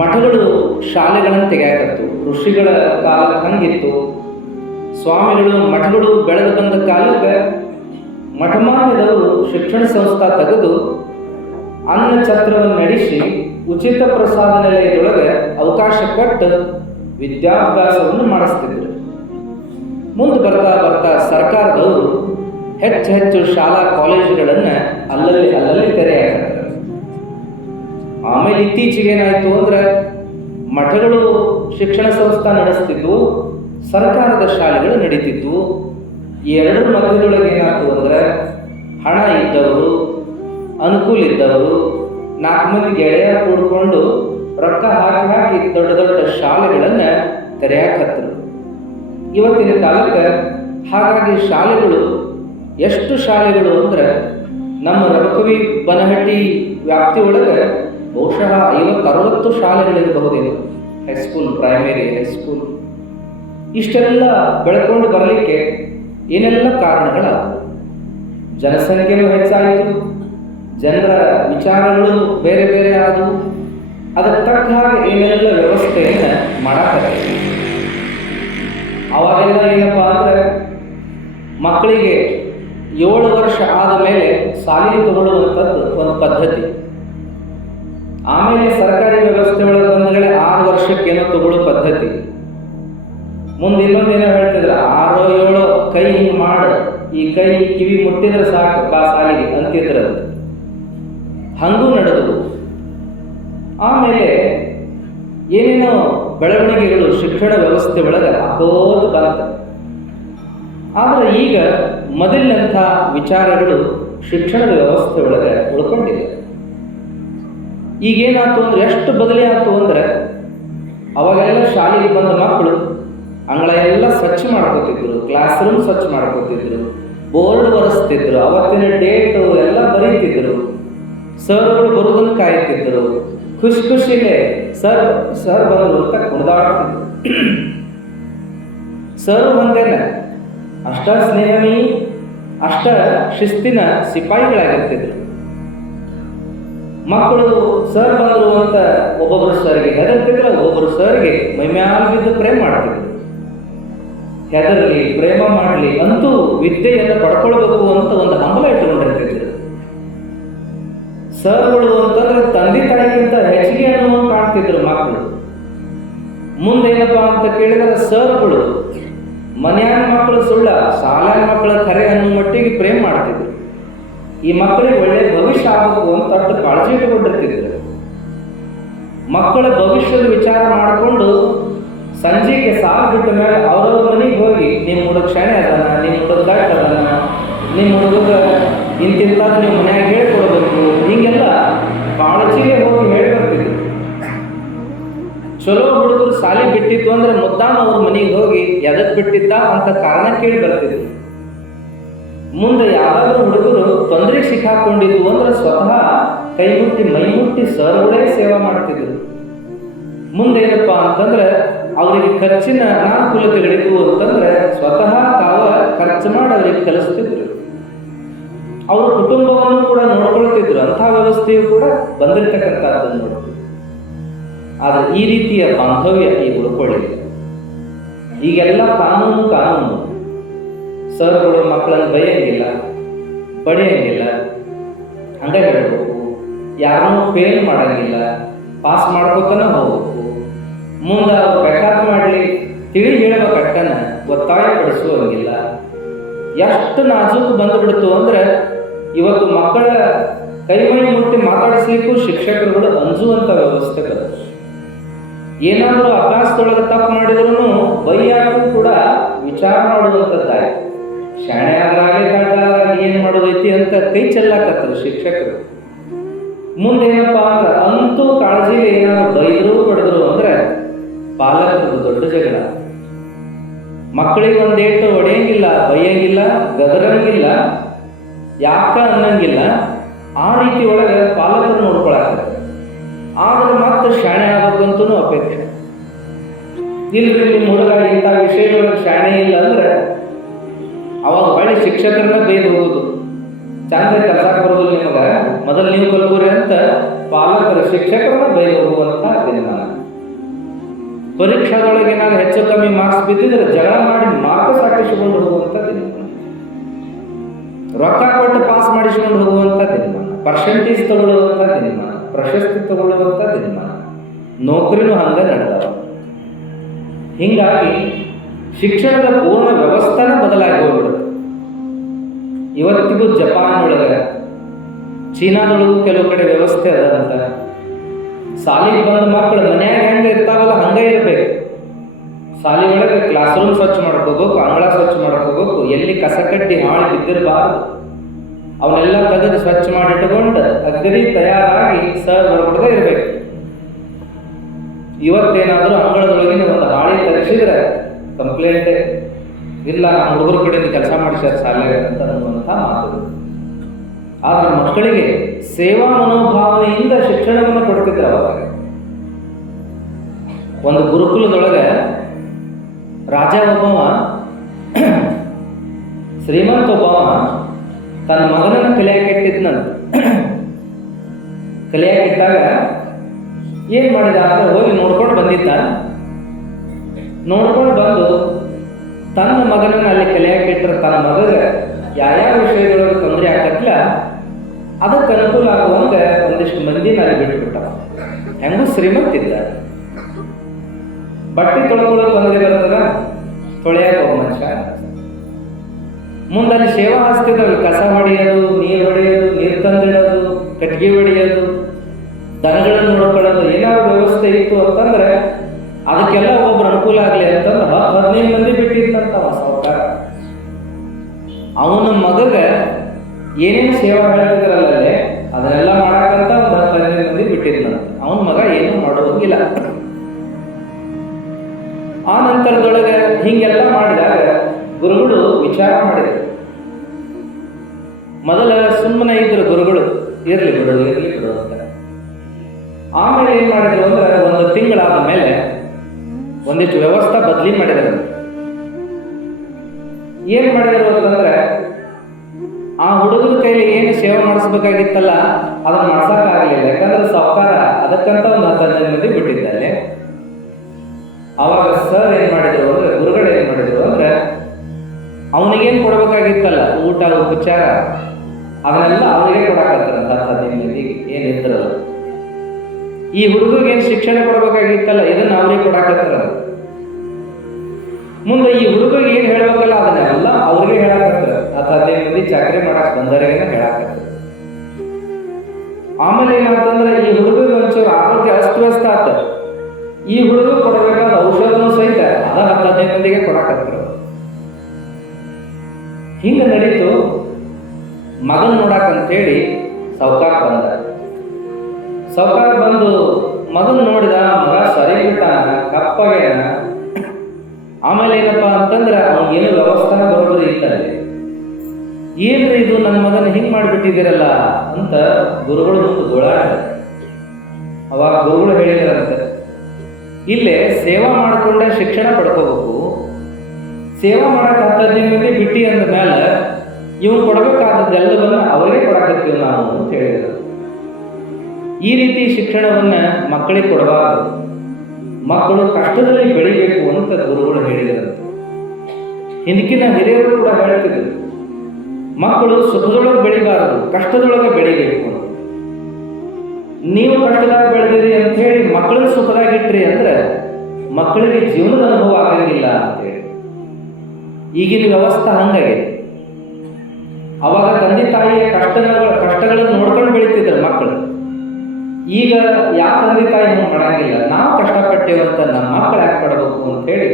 ಮಠಗಳು ಶಾಲೆಗಳನ್ನು ತೆಗೆಯಾಕತ್ತು. ಋಷಿಗಳ ಕಾಲ ಹಂಗಿತ್ತು. ಸ್ವಾಮಿಗಳು ಮಠಗಳು ಬೆಳೆದು ಬಂದ ಕಾಲಕ್ಕೆ ಮಠಮಾನ್ಯದವರು ಶಿಕ್ಷಣ ಸಂಸ್ಥಾ ತೆಗೆದು ಅನ್ನ ಛತ್ರವನ್ನು ನಡೆಸಿ ಉಚಿತ ಪ್ರಸಾದ ನಿಲಯದೊಳಗೆ ಅವಕಾಶ ಕೊಟ್ಟು ವಿದ್ಯಾಭ್ಯಾಸವನ್ನು ಮಾಡಿಸ್ತಿದ್ರು. ಮುಂದೆ ಬರ್ತಾ ಬರ್ತಾ ಸರ್ಕಾರದವರು ಹೆಚ್ಚು ಹೆಚ್ಚು ಶಾಲಾ ಕಾಲೇಜುಗಳನ್ನು ಅಲ್ಲಲ್ಲಿ ತೆರೆಯಾಕತ್ತಾರೆ. ಆಮೇಲೆ ಇತ್ತೀಚೆಗೆ ಏನಾಯ್ತು ಅಂದ್ರೆ ಮಠಗಳು ಶಿಕ್ಷಣ ಸಂಸ್ಥಾ ನಡೆಸ್ತಿದ್ವು, ಸರ್ಕಾರದ ಶಾಲೆಗಳು ನಡೀತಿದ್ವು. ಈ ಎರಡರ ಮಧ್ಯದೊಳಗೆ ಏನಾಯ್ತು ಅಂದ್ರೆ ಹಣ ಇದ್ದವರು, ಅನುಕೂಲ ಇದ್ದವರು 4 ಮಂದಿ ಗೆಳೆಯರು ಕೂಡ್ಕೊಂಡು ರೊಕ್ಕ ಹಾಕಿ ದೊಡ್ಡ ದೊಡ್ಡ ಶಾಲೆಗಳನ್ನು ತೆರೆಯಾಕತ್ತರು ಇವತ್ತಿನ ಕಾಲಕ್ಕೆ. ಹಾಗಾಗಿ ಶಾಲೆಗಳು ಎಷ್ಟು ಶಾಲೆಗಳು ಅಂದ್ರೆ ನಮ್ಮ ರಬಕವಿ ಬನಹಟ್ಟಿ ವ್ಯಾಪ್ತಿ ಒಳಗೆ ಬಹುಶಃ 50-60 ಶಾಲೆಗಳಿರಬಹುದೇನು. ಹೈಸ್ಕೂಲ್, ಪ್ರೈಮರಿ, ಹೈಸ್ಕೂಲ್ ಇಷ್ಟೆಲ್ಲ ಬೆಳ್ಕೊಂಡು ಬರಲಿಕ್ಕೆ ಏನೆಲ್ಲ ಕಾರಣಗಳಾದವು. ಜನಸಂಖ್ಯೆನೂ ಹೆಚ್ಚಾಯಿತು, ಜನರ ವಿಚಾರಗಳು ಬೇರೆ ಬೇರೆ ಆದವು. ಅದಕ್ಕೆ ತಕ್ಕ ಹಾಗೆ ಏನೆಲ್ಲ ವ್ಯವಸ್ಥೆಯನ್ನು ಮಾಡಾಕತ್ತೀವಿ. ಅವಾಗೆಲ್ಲ ಏನಪ್ಪ ಅಂದ್ರೆ ಮಕ್ಕಳಿಗೆ 7 ವರ್ಷ ಆದ ಮೇಲೆ ಶಾಲೆಗೆ ತಗೊಳ್ಳುವಂಥದ್ದು ಒಂದು ಪದ್ಧತಿ. ಆಮೇಲೆ ಸರ್ಕಾರಿ ವ್ಯವಸ್ಥೆ ಒಳಗೆ ಬಂದಗಳೇ 6 ವರ್ಷಕ್ಕೇನೋ ತಗೊಳ್ಳೋ ಪದ್ಧತಿ. ಮುಂದೆ ಇನ್ನೊಂದೇನೋ ಹೇಳ್ತಿದ್ರೆ 6-7 ಕೈ ಹಿಂಗೆ ಮಾಡು, ಈ ಕೈ ಕಿವಿ ಮುಟ್ಟಿದ್ರೆ ಸಾಕು ಬಾ ಶಾಲೆಗೆ ಅಂತಿದ್ರೆ ಹಂಗೂ ನಡೆದು. ಆಮೇಲೆ ಏನೇನೋ ಬೆಳವಣಿಗೆಗಳು ಶಿಕ್ಷಣ ವ್ಯವಸ್ಥೆ ಒಳಗೆ ಹಾಕೋತ ಬಂತ. ಆದರೆ ಈಗ ಮೊದಲಿನಂಥ ವಿಚಾರಗಳು ಶಿಕ್ಷಣದ ವ್ಯವಸ್ಥೆ ಒಳಗೆ ಉಳ್ಕೊಂಡಿದೆ. ಈಗೇನಾಯ್ತು ಅಂದ್ರೆ ಎಷ್ಟು ಬದಲಿ ಆಯ್ತು ಅಂದ್ರೆ ಅವಾಗೆಲ್ಲ ಶಾಲೆಗೆ ಬಂದ ಮಕ್ಕಳು ಅಂಗಳ ಎಲ್ಲ ಸ್ವಚ್ಛ ಮಾಡ್ಕೋತಿದ್ರು, ಕ್ಲಾಸ್ ರೂಮ್ ಸ್ವಚ್ಛ ಮಾಡ್ಕೋತಿದ್ರು, ಬೋರ್ಡ್ ಒರೆಸ್ತಿದ್ರು, ಅವತ್ತಿನ ಡೇಟು ಎಲ್ಲ ಬರೀತಿದ್ರು, ಸರ್ಗಳು ಬರೋದನ್ನು ಕಾಯ್ತಿದ್ರು, ಖುಷಿಲೇ ಸರ್ ಬಂದರು ಅಂತ ಕುಣಿದಾಡ್ತಿದ್ರು. ಸರ್ ಒಂದೇನೆ ಅಷ್ಟ ಸ್ನೇಹಮಿ, ಅಷ್ಟ ಶಿಸ್ತಿನ ಸಿಪಾಯಿಗಳಾಗಿರ್ತಿದ್ರು. ಮಕ್ಕಳು ಸರ್ ಬಂದರು ಅಂತ ಒಬ್ಬೊಬ್ಬರು ಸರ್ಗೆ ಹೆದರ್ತಿದ್ರು, ಒಬ್ಬೊಬ್ಬರು ಸರ್ಗೆ ಮೈಮ್ಯಾಲ ಬಿದ್ದು ಪ್ರೇಮ ಮಾಡ್ತಿದ್ರು. ಹೆದರ್ಲಿ, ಪ್ರೇಮ ಮಾಡಲಿ ಅಂತೂ ವಿದ್ಯೆಯನ್ನು ಪಡ್ಕೊಳ್ಬೇಕು ಅಂತ ಒಂದು ಹಂಬಲ ಇಟ್ಟುಕೊಂಡಿರ್ತಿದ್ರು. ಸರ್ಗಳು ಅಂತಂದ್ರೆ ತಂದೆ ತಾಯಿಗಿಂತ ಹೆಚ್ಚಿಗೆ ಅನ್ನೋ ಕಾಣ್ತಿದ್ರು ಮಕ್ಕಳು. ಮುಂದೇನಪ್ಪ ಅಂತ ಕೇಳಿದ್ರೆ ಸರ್ಗಳು ಮನೆಯಾನ ಮಕ್ಕಳು ಸುಳ್ಳ, ಶಾಲೆಯ ಮಕ್ಕಳ ಖರೆ ಅನ್ನೋ ಮಟ್ಟಿಗೆ ಪ್ರೇಮ ಮಾಡ್ತಿದ್ರು. ಈ ಮಕ್ಕಳಿಗೆ ಒಳ್ಳೆ ಭವಿಷ್ಯ ಆಗಬೇಕು ಅಂತ ಅಷ್ಟು ಕಾಳಜಿ ಇಟ್ಟುಕೊಂಡಿರ್ತಿದ್ರು. ಮಕ್ಕಳ ಭವಿಷ್ಯದ ವಿಚಾರ ಮಾಡಿಕೊಂಡು ಸಂಜೆಗೆ ಸಾಲು ಬಿಟ್ಟ ಮೇಲೆ ಅವ್ರವ್ರ ಮನೆಗೆ ಹೋಗಿ ನಿಮ್ಮ ಹುಡುಗ ಶಾಣೆ ಅದಾನ, ನಿಮ್ಮ ಹುಡುಗ ದಾಟ್ ಅದಾನ, ನಿಮ್ಮ ಹುಡುಗ ಇಂತಿಂತಾದ್ರು ನೀವು ಮನ್ಯಾಗ ಹೇಳ್ಕೊಡ್ಬೇಕು, ಹಿಂಗೆಲ್ಲ ಕಾಳಜಿಗೆ ಹೋಗಿ ಹೇಳಿ ಬರ್ತಿದ್ರು. ಚಲೋ ಹುಡುಗರು ಶಾಲೆ ಬಿಟ್ಟಿತ್ತು ಅಂದ್ರೆ ಮುದ್ದಾಮ ಅವ್ರ ಮನೆಗೆ ಹೋಗಿ ಎದಕ್ ಬಿಟ್ಟಿದ್ದ ಅಂತ ಕಾರಣ ಕೇಳಿ ಬರ್ತಿದ್ರು. ಮುಂದೆ ಯಾರಾದ್ರೂ ಹುಡುಗರು ತೊಂದರೆ ಸಿಕ್ಕಾಕೊಂಡಿದ್ವು ಅಂದ್ರೆ ಸ್ವತಃ ಕೈ ಮುಟ್ಟಿ ಮೈ ಮುಟ್ಟಿ ಸರ್ಗಳೇ ಸೇವಾ ಮಾಡ್ತಿದ್ರು. ಮುಂದೇನಪ್ಪ ಅಂತಂದ್ರೆ ಅವರಿಗೆ ಖರ್ಚಿನ ಅನಾನುಕೂಲತೆಗಳಿದ್ವು ಅಂತಂದ್ರೆ ಸ್ವತಃ ತಾವ ಖರ್ಚು ಮಾಡಿ ಅವರಿಗೆ ಕಲಿಸ್ತಿದ್ರು. ಅವ್ರ ಕುಟುಂಬವನ್ನು ಕೂಡ ನೋಡ್ಕೊಳ್ತಿದ್ರು. ಅಂಥ ವ್ಯವಸ್ಥೆಯು ಕೂಡ ಬಂದಿರತಕ್ಕಂಥದ್ದನ್ನು ನೋಡ್ತಿದ್ರು. ಆದರೆ ಈ ರೀತಿಯ ಬಾಂಧವ್ಯ ಈಗ ಉಳ್ಕೊಳ್ಳಿಲ್ಲ. ಈಗೆಲ್ಲ ಕಾನೂನು ಸರ್ಗಳು ಮಕ್ಕಳನ್ನು ಬೈಯಂಗಿಲ್ಲ, ಬಡಿಯಂಗಿಲ್ಲ, ಹಂಗೆ ಹೇಳ್ಬೇಕು, ಯಾರನ್ನೂ ಫೇಲ್ ಮಾಡಂಗಿಲ್ಲ, ಪಾಸ್ ಮಾಡ್ಕೋತಾನ ಹೋಗ್ಬೇಕು. ಮುಂದೆ ಅವ್ರು ಬೇಕಾದ ಮಾಡಲಿ ತಿಳಿ ಹೇಳಬೇಕಟ್ಟನ ಒತ್ತಾಯ ಪಡಿಸುವಂಗಿಲ್ಲ. ಎಷ್ಟು ನಾಜೂಕು ಬಂದುಬಿಡ್ತು ಅಂದ್ರೆ ಇವತ್ತು ಮಕ್ಕಳ ಕೈಮೈ ಮುಟ್ಟಿ ಮಾತಾಡಿಸ್ಲಿಕ್ಕೂ ಶಿಕ್ಷಕರುಗಳು ಅಂಜುವಂಥ ವ್ಯವಸ್ಥೆಗಳು. ಏನಾದರೂ ಅಭ್ಯಾಸದೊಳಗೆ ತಪ್ಪು ಮಾಡಿದ್ರು ಬೈಯಾಗೂ ಕೂಡ ವಿಚಾರ ಮಾಡುವಂಥದ್ದಾಯಿತು. ಶಾಣೆ ಆದ್ರಾಗೆ ದಡ್ಡ ಏನ್ ಮಾಡೋದೈತಿ ಅಂತ ಕೈ ಚೆಲ್ಲಾಕತ್ತರು ಶಿಕ್ಷಕರು. ಮುಂದೇನಪ್ಪ ಅಂದ್ರೆ ಅಂತೂ ಕಾಳಜಿಗೆ ಏನಾದ್ರು ಬೈದ್ರು ಬಡಿದ್ರು ಅಂದ್ರೆ ಪಾಲಕರದು ದೊಡ್ಡ ಜಗಳ. ಮಕ್ಕಳಿಗೆ ಒಂದೇಟು ಹೊಡೆಯಂಗಿಲ್ಲ, ಬೈಯಂಗಿಲ್ಲ, ಗದರಂಗಿಲ್ಲ, ಯಾಕ ಅನ್ನಂಗಿಲ್ಲ. ಆ ರೀತಿ ಒಳಗೆ ಪಾಲಕರು ನೋಡ್ಕೊಳಕತ್ತಾರೆ. ಆದ್ರೆ ಮತ್ತೆ ಶಾಣೆ ಆಗಬೇಕಂತೂ ಅಪೇಕ್ಷೆ. ಇಲ್ರಿ ನಿಮ್ಮ ಹುಡುಗ ಇಂಥ ವಿಷಯದೊಳಗೆ ಶಾಣೆ ಇಲ್ಲ ಅಂದ್ರೆ ಅವಾಗ ಹೊಳ್ಳಿ ಶಿಕ್ಷಕರನ್ನ ಬೈದು ಹೋಗುದು. ಚಂದ ಕೆಲಸ ಬರೋದಿಲ್ಲ ನಿಮಗ, ಮೊದಲು ನೀವು ಕಲ್ಕೋರಿ ಅಂತ ಪಾಲಕರು ಶಿಕ್ಷಕರನ್ನ ಬೈದು ಹೋಗುವಂತ ದಿನಮಾನ. ಪರೀಕ್ಷಾದೊಳಗೆ ನಾನು ಹೆಚ್ಚು ಕಮ್ಮಿ ಮಾರ್ಕ್ಸ್ ಬಿದ್ದಿದ್ರೆ ಜಗಳ ಮಾಡಿ ಮಾರ್ಕ್ಸ್ ಹಾಕಿಸಿಕೊಂಡು ಹೋಗುವಂತ ದಿನಮಾನ. ರೊಕ್ಕ ಕೊಟ್ಟು ಪಾಸ್ ಮಾಡಿಸಿಕೊಂಡು ಹೋಗುವಂತ ದಿನಮಾನ. ಪರ್ಸೆಂಟೇಜ್ ತಗೊಳ್ಳುವಂತ ದಿನಮಾನ. ಪ್ರಶಸ್ತಿ ತಗೊಳ್ಳುವಂತ ದಿನಮಾನ. ನೌಕರಿನೂ ಹಂಗ ನಡೆದವ. ಹಿಂಗಾಗಿ ಶಿಕ್ಷಣದ ಪೂರ್ಣ ವ್ಯವಸ್ಥೆನ ಬದಲಾಗಿ ಹೋಗ್ಬಿಡುತ್ತೆ. ಇವತ್ತಿಗೂ ಜಪಾನ್ ಒಳಗೆ, ಚೀನಾದೊಳಗೂ ಕೆಲವು ಕಡೆ ವ್ಯವಸ್ಥೆ ಅದಂತ. ಶಾಲೆಗೆ ಬಂದ ಮಕ್ಕಳು ಮನ್ಯಾಗ ಹೆಂಗೆ ಇರ್ತಾವಲ್ಲ ಹಂಗೆ ಇರಬೇಕು. ಶಾಲೆ ಒಳಗೆ ಕ್ಲಾಸ್ ರೂಮ್ ಸ್ವಚ್ಛ ಮಾಡ್ಕೋಬೇಕು, ಅಂಗಳ ಸ್ವಚ್ಛ ಮಾಡ್ಕೋಬೇಕು, ಎಲ್ಲಿ ಕಸ ಕಡ್ಡಿ ಹಾಳು ಬಿದ್ದಿರಬಾರ್ದು ಅವನ್ನೆಲ್ಲ ತೆಗೆದು ಸ್ವಚ್ಛ ಮಾಡಿಟ್ಟುಕೊಂಡು ಅಗ್ರಿ ತಯಾರಾಗಿ ಸರ್ ಹೊರಗಡೆ ಇರಬೇಕು. ಇವತ್ತೇನಾದರೂ ಅಂಗಳದೊಳಗಿನ ಒಂದು ಹಾಳಿ ತರಿಸಿದ್ರೆ ಕಂಪ್ಲೇಂಟ್ ಇಲ್ಲ, ಹುಡುಗರ ಕಡೆಯಿಂದ ಕೆಲಸ ಮಾಡಿಸ್ಯಾರ ಶಾಲೆಗೆ ಅಂತ ಅನ್ನುವಂಥ ಮಾತುಗಳು. ಆದ್ರೆ ಮಕ್ಕಳಿಗೆ ಸೇವಾ ಮನೋಭಾವನೆಯಿಂದ ಶಿಕ್ಷಣವನ್ನು ಕೊಡ್ತಿದ್ರು. ಅವಾಗ ಒಂದು ಗುರುಕುಲದೊಳಗೆ ರಾಜ ಒಬ್ಬವ, ಶ್ರೀಮಂತ ಒಬ್ಬವ ತನ್ನ ಮಗನನ್ನು ಕಲಿಯಾಕಿಟ್ಟಿದ್ನಂತ. ಕಲಿಯಾಕಿಟ್ಟಾಗ ಏನ್ ಮಾಡಿದ ಅಂದ್ರೆ ಹೋಗಿ ನೋಡ್ಕೊಂಡು ಬಂದಿದ್ದ. ನೋಡ್ಕೊಂಡು ಬಂದು ತನ್ನ ಮಗನನ್ನು ಅಲ್ಲಿ ಕಲಿಯಾಕಿಟ್ರೆ ತನ್ನ ಮಗಗೆ ಯಾವ್ಯಾವ ವಿಷಯದೊಳಗೆ ತೊಂದರೆ ಆಗತ್ಲ ಅದಕ್ಕೆ ಅನುಕೂಲ ಆಗುವಂಗೆ ಒಂದಿಷ್ಟು ಮಂದಿನ ಅಲ್ಲಿ ಬಿಟ್ಟುಬಿಟ್ಟ. ಹೆಂಗೂ ಶ್ರೀಮಂತಿದ್ದ, ಬಟ್ಟೆ ತೊಳ್ಕೊಳ್ಳೋ ತೊಂದರೆ ಬರ್ತದ, ತೊಳೆಯಾಕ ಹೋಗ ಮನುಷ್ಯ. ಮುಂದಲ್ಲಿ ಸೇವಾ ಹಸ್ತಿದ್ರಲ್ಲಿ ಕಸ ಹೊಡೆಯೋದು, ನೀರು ಹೊಡೆಯೋದು, ನೀರು ತಂದಿಡೋದು, ಕಟ್ಟಿಗೆ ಹೊಡೆಯೋದು, ದನಗಳನ್ನು ನೋಡ್ಕೊಳ್ಳೋದು, ಏನಾದ್ರು ವ್ಯವಸ್ಥೆ ಇತ್ತು ಅಂತಂದ್ರೆ ಅದಕ್ಕೆಲ್ಲ ಒಬ್ಬೊಬ್ರು ಅನುಕೂಲ ಆಗಲಿ ಅಂತಂದ್ರೆ 10-15 ಮಂದಿ ಬಿಟ್ಟಿದ್ದಂತವ ಸಾವುಕಾರ. ಅವನ ಮಗಗೆ ಏನೇನು ಸೇವಾ ಹೇಳ್ತಿದ್ರಲ್ಲೇ ಅದನ್ನೆಲ್ಲ ಮಾಡಕ್ಕಂತ ಒಂದು 10-15 ಮಂದಿ ಬಿಟ್ಟಿದ್ನಂತ. ಅವನ ಮಗ ಏನೂ ಮಾಡೋದಿಲ್ಲ. ಆ ನಂತರದೊಳಗೆ ಹಿಂಗೆಲ್ಲ ಮಾಡಿದಾಗ ಗುರುಗಳು ವಿಚಾರ ಮಾಡಿದ್ರು. ಮೊದಲ ಸುಮ್ಮನೆ ಇದ್ರು ಗುರುಗಳು, ಇರ್ಲಿ ಬಿಡು ಅಂತ. ಆಮೇಲೆ ಏನ್ ಮಾಡಿದ್ರು ಅಂದ್ರೆ ಒಂದು ತಿಂಗಳಾದ ಮೇಲೆ ಒಂದಿಷ್ಟು ವ್ಯವಸ್ಥೆ ಬದಲಿ ಮಾಡಿದ್ರು. ಏನ್ ಮಾಡಿದ್ರು ಅಂತಂದ್ರೆ ಆ ಹುಡುಗರ ಕೈಲಿ ಏನು ಸೇವೆ ಮಾಡಿಸ್ಬೇಕಾಗಿತ್ತಲ್ಲ ಅದನ್ನ ಮಾಡ್ಸಕ್ಕಾಗಲಿಲ್ಲ. ಯಾಕಂದ್ರೆ ಸಾವುಕಾರ ಅದಕ್ಕಂತ ಒಂದು 10-15 ಮಂದಿ ಬಿಟ್ಟಿದ್ದಲ್ಲಿ. ಅವಾಗ ಸರ್ ಏನ್ ಮಾಡಿದ್ರು ಅಂದ್ರೆ, ಗುರುಗಳು ಏನ್ ಮಾಡಿದ್ರು ಅಂದ್ರೆ ಅವನಿಗೇನು ಕೊಡ್ಬೇಕಾಗಿತ್ತಲ್ಲ ಊಟ ಉಪಚಾರ ಅದನ್ನೆಲ್ಲ ಅವನಿಗೆ ಕೊಡಾಕತ್ತಾರ 10-15 ಮಂದಿಗೆ ಏನಿದ್ರಲ್ಲ. ಈ ಹುಡುಗರಿಗೆ ಏನು ಶಿಕ್ಷಣ ಕೊಡ್ಬೇಕಾಗಿತ್ತಲ್ಲ ಇದನ್ನ ಅವ್ರಿಗೆ ಕೊಡಾಕತ್ತಾರ. ಮುಂದೆ ಈ ಹುಡುಗರಿಗೆ ಏನು ಹೇಳ್ಬೇಕಲ್ಲ ಅದನ್ನೆಲ್ಲ ಅವ್ರಿಗೆ ಹೇಳಾಕತ್ತಾರ. 10-15 ಮಂದಿ ಚಾಕರಿ ಮಾಡಕ್ ಬಂದವರಿಗೆ ಹೇಳಾಕತ್ತಾರ. ಆಮೇಲೆ ಏನಾಗ್ತಂದ್ರೆ ಈ ಹುಡುಗರಿಗೆ ಒಂಚೂರು ಆರೋಗ್ಯ ಅಸ್ತವ್ಯಸ್ತ ಆತ. ಈ ಹುಡುಗ ಕೊಡಬೇಕಾದ ಔಷಧನೂ ಸಹಿತ ಅದ 10-15 ಮಂದಿಗೆ ಕೊಡಾಕತ್ತಾರ. ಹಿಂಗ ನಡೀತು. ಮಗನ್ ನೋಡಾಕಂತೇಳಿ ಸಾವುಕಾರ ಬಂದ. ಸಾವುಕಾರ ಬಂದು ಮಗನ್ ನೋಡಿದ. ಮಗ ಸರಿ ಬಿಟ್ಟಾನ, ಕಪ್ಪಾಗ್ಯಾನ. ಆಮೇಲೆ ಏನಪ್ಪಾ ಅಂತಂದ್ರೆ ಅವನಿಗೇನು ವ್ಯವಸ್ಥಾನ ಬರೋಬ್ಬರಿ ಇತ್ತಲ್ಲಿ. ಏನ್ರಿ ಇದು ನನ್ನ ಮಗನ ಹಿಂಗ್ ಮಾಡಿಬಿಟ್ಟಿದ್ದೀರಲ್ಲ ಅಂತ ಗುರುಗಳು ಮುಂದೆ ಗೋಳಾಡ. ಅವಾಗ ಗುರುಗಳು ಹೇಳಿದ್ರಂತೆ, ಇಲ್ಲೇ ಸೇವಾ ಮಾಡಿಕೊಂಡೆ ಶಿಕ್ಷಣ ಪಡ್ಕೋಬೇಕು. ಸೇವಾ ಮಾಡಕ್ಕೆ 10-15 ಮಂದಿ ಬಿಟ್ಟಿ ಅಂದ ಮೇಲೆ ಇವ್ ಕೊಡಬೇಕಾದದ್ದೆಲ್ಲವನ್ನ ಅವರೇ ಕೊಡಕತ್ತೀವಿ ನಾವು ಅಂತ ಹೇಳಿದರು. ಈ ರೀತಿ ಶಿಕ್ಷಣವನ್ನ ಮಕ್ಕಳಿಗೆ ಕೊಡಬಾರದು. ಮಕ್ಕಳು ಕಷ್ಟದಲ್ಲಿ ಬೆಳಿಬೇಕು ಅಂತ ಗುರುಗಳು ಹೇಳಿದರು. ಹಿಂದಕ್ಕಿನ ಹಿರಿಯರು ಕೂಡ ಹೇಳ್ತಿದ್ರು, ಮಕ್ಕಳು ಸುಖದೊಳಗೆ ಬೆಳಿಬಾರದು, ಕಷ್ಟದೊಳಗೆ ಬೆಳಿಬೇಕು ಅಂತ. ನೀವು ಕಷ್ಟದಾಗ ಬೆಳೆದಿರಿ ಅಂತ ಹೇಳಿ ಮಕ್ಕಳನ್ನ ಸುಖದಾಗಿಟ್ರಿ ಅಂದ್ರೆ ಮಕ್ಕಳಿಗೆ ಜೀವನದ ಅನುಭವ ಆಗಂಗಿಲ್ಲ ಅಂತೇಳಿ ಈಗಿನ ವ್ಯವಸ್ಥೆ ಹಂಗಾಗಿದೆ. ಅವಾಗ ತಂದೆ ತಾಯಿಯ ಕಷ್ಟಗಳನ್ನು ನೋಡ್ಕೊಂಡು ಬೆಳಿತಿದ್ರು ಮಕ್ಕಳು. ಈಗ ಯಾವ ತಂದೆ ತಾಯಿ ಮಾಡಂಗಿಲ್ಲ. ನಾವು ಕಷ್ಟಪಟ್ಟೇವಂತ ನಮ್ಮ ಮಕ್ಕಳು ಯಾಕೆ ಪಡಬೇಕು ಅಂತ ಹೇಳಿ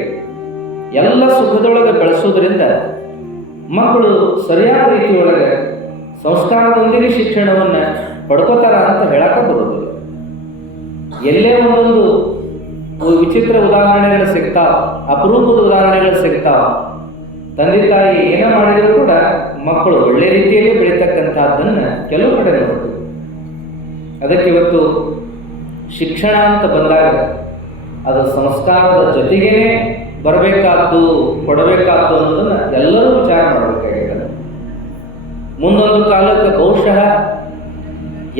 ಎಲ್ಲ ಸುಖದೊಳಗೆ ಬೆಳೆಸೋದ್ರಿಂದ ಮಕ್ಕಳು ಸರಿಯಾದ ರೀತಿಯೊಳಗೆ ಸಂಸ್ಕಾರದೊಂದಿಗೆ ಶಿಕ್ಷಣವನ್ನು ಪಡ್ಕೋತಾರ ಅಂತ ಹೇಳಕ ಬರೋದಿಲ್ಲ. ಎಲ್ಲೇ ಒಂದೊಂದು ವಿಚಿತ್ರ ಉದಾಹರಣೆಗಳು ಸಿಗ್ತಾವ, ಅಪರೂಪದ ಉದಾಹರಣೆಗಳು ಸಿಗ್ತಾವ. ತಂದೆ ತಾಯಿ ಏನ ಮಾಡಿದರೂ ಕೂಡ ಮಕ್ಕಳು ಒಳ್ಳೆ ರೀತಿಯಲ್ಲಿ ಬೆಳೀತಕ್ಕಂಥದ್ದನ್ನು ಕೆಲವು ಕಡೆ ನೋಡ್ತೀವಿ. ಅದಕ್ಕೆ ಇವತ್ತು ಶಿಕ್ಷಣ ಅಂತ ಬಂದಾಗ ಅದು ಸಂಸ್ಕಾರದ ಜೊತೆಗೇನೆ ಬರಬೇಕಾದ್ದು, ಕೊಡಬೇಕಾದ್ದು ಅನ್ನೋದನ್ನು ಎಲ್ಲರೂ ವಿಚಾರ ಮಾಡಬೇಕಾಗಿದೆ. ಮುಂದೊಂದು ಕಾಲಕ್ಕೆ ಬಹುಶಃ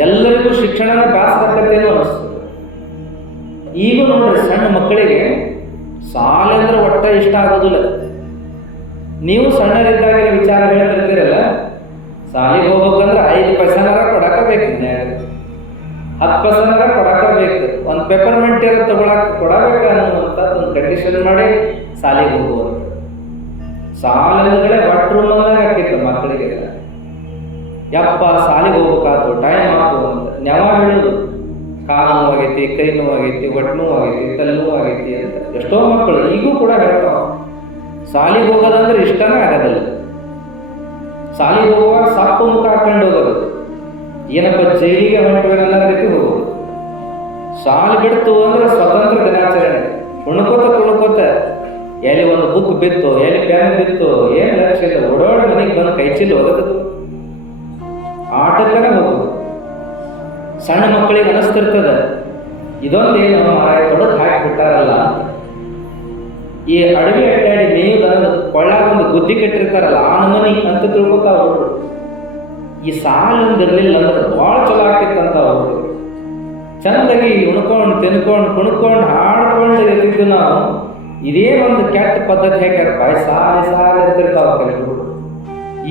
ಎಲ್ಲರಿಗೂ ಶಿಕ್ಷಣನ ಬ್ಯಾಸರಾಗತ್ತೇನೋ ಅನಿಸ್ತದೆ. ಈಗ ನೋಡ್ರಿ, ಸಣ್ಣ ಮಕ್ಕಳಿಗೆ ಶಾಲೆ ಅಂದ್ರೆ ಒಟ್ಟ ಇಷ್ಟ ಆಗೋದಿಲ್ಲ. ನೀವು ಸಣ್ಣರಿದ್ದಾಗಿನ ವಿಚಾರ ಹೇಳ್ತಿರ್ತೀರಲ್ಲ, ಶಾಲೆಗೆ ಹೋಗ್ಬೇಕಂದ್ರೆ 5 ಪೈಸಾನಾರ ಕೊಡಾಕಬೇಕು, 10 ಪೈಸಾನಾರ ಕೊಡಾಕಬೇಕು, ಒಂದು ಪೆಪರ್ಮೆಂಟ್ ಏನೋ ಕೊಡಬೇಕು ಅನ್ನುವಂಥದ್ದು ಒಂದು ಕಂಡೀಷನ್ ಮಾಡಿ ಶಾಲೆಗೆ ಹೋಗುವಂಥ. ಶಾಲೆಗಳೇ ಒಟ್ಟು ರೂಮಂದಾಗ ಹಾಕಿತ್ತು ಮಕ್ಕಳಿಗೆ. ಯಪ್ಪ ಶಾಲೆಗೆ ಹೋಗ್ಬೇಕಾತು, ಟೈಮ್ ಆಯ್ತು ಅಂತ ನೆವ ಹೇಳೋದು. ಕಾಲು ನೋವಾಗೈತಿ, ಕೈ ನೋವಾಗೈತಿ, ಹೊಟ್ಟೆ ನೋವಾಗೈತಿ, ತಲೆ ನೋವಾಗೈತಿ ಅಂತ ಎಷ್ಟೋ ಮಕ್ಕಳು ಈಗೂ ಕೂಡ ಹೇಳ್ತಾವ. ಶಾಲೆಗೆ ಹೋಗೋದಂದ್ರೆ ಇಷ್ಟನೇ ಆಗೋದಿಲ್ಲ. ಶಾಲೆಗೆ ಹೋಗುವಾಗ ಸಾಕು ಮುಖ ಹಾಕೊಂಡು ಹೋಗೋದು, ಏನಪ್ಪ ಜೈಲಿಗೆ ಹೊಂಟವೇನೋ ಅನ್ನೋ ರೀತಿ ಹೋಗೋದು. ಶಾಲೆ ಬಿಡ್ತು ಅಂದ್ರೆ ಸ್ವತಂತ್ರ ದಿನಾಚರಣೆ, ಕುಣ್ಕೋತ ಎಲ್ಲಿ ಒಂದು ಬುಕ್ ಬಿತ್ತು, ಎಲ್ಲಿ ಪೆನ್ ಬಿತ್ತು, ಏನು ಲಕ್ಷ್ಯ ಇಲ್ಲ, ಓಡೋಡಿ ಮನೆಗೆ ಬಂದು ಕೈ ಚೀಲ ಹೋಗೋದು, ಆಟಕ್ಕನೇ ಹೋಗೋದು. ಸಣ್ಣ ಮಕ್ಕಳಿಗೆ ಅನಿಸ್ತಿರ್ತದ, ಇದೊಂದೇನು ತೊಡಕ್ ಹಾಕಿಬಿಟ್ಟಾರಲ್ಲ ಅಂತ. ಈ ಅಡವಿ ಅಡ್ಡಾಡಿ ಮೇಯುದ ಕೊಳ್ಳಾಗ ಒಂದು ಗುದ್ದಿ ಕಟ್ಟಿರ್ತಾರಲ್ಲ ಆ ನಮನಿ ಅಂತ ತಿಳ್ಕೊತಾವ ಅವರು. ಈ ಸಾಲೊಂದಿರ್ಲಿಲ್ಲ ಅಂದ್ರೆ ಭಾಳ ಚಲೋ ಆಗ್ತಿತ್ತಂತ ಅವರು. ಚಂದಾಗಿ ಉಣ್ಕೊಂಡು ತಿನ್ಕೊಂಡು ಕುಣ್ಕೊಂಡು ಹಾಡ್ಕೊಂಡು ಇರ್ತಿದ್ದು ನಾವು. ಇದೇ ಒಂದು ಕೆಟ್ಟ ಪದ್ಧತಿ ಹಾಕ್ಯಾರಪ್ಪ, ಸಾಲ ಇರ್ತಿರ್ತಾವ ಕೆಲವರು.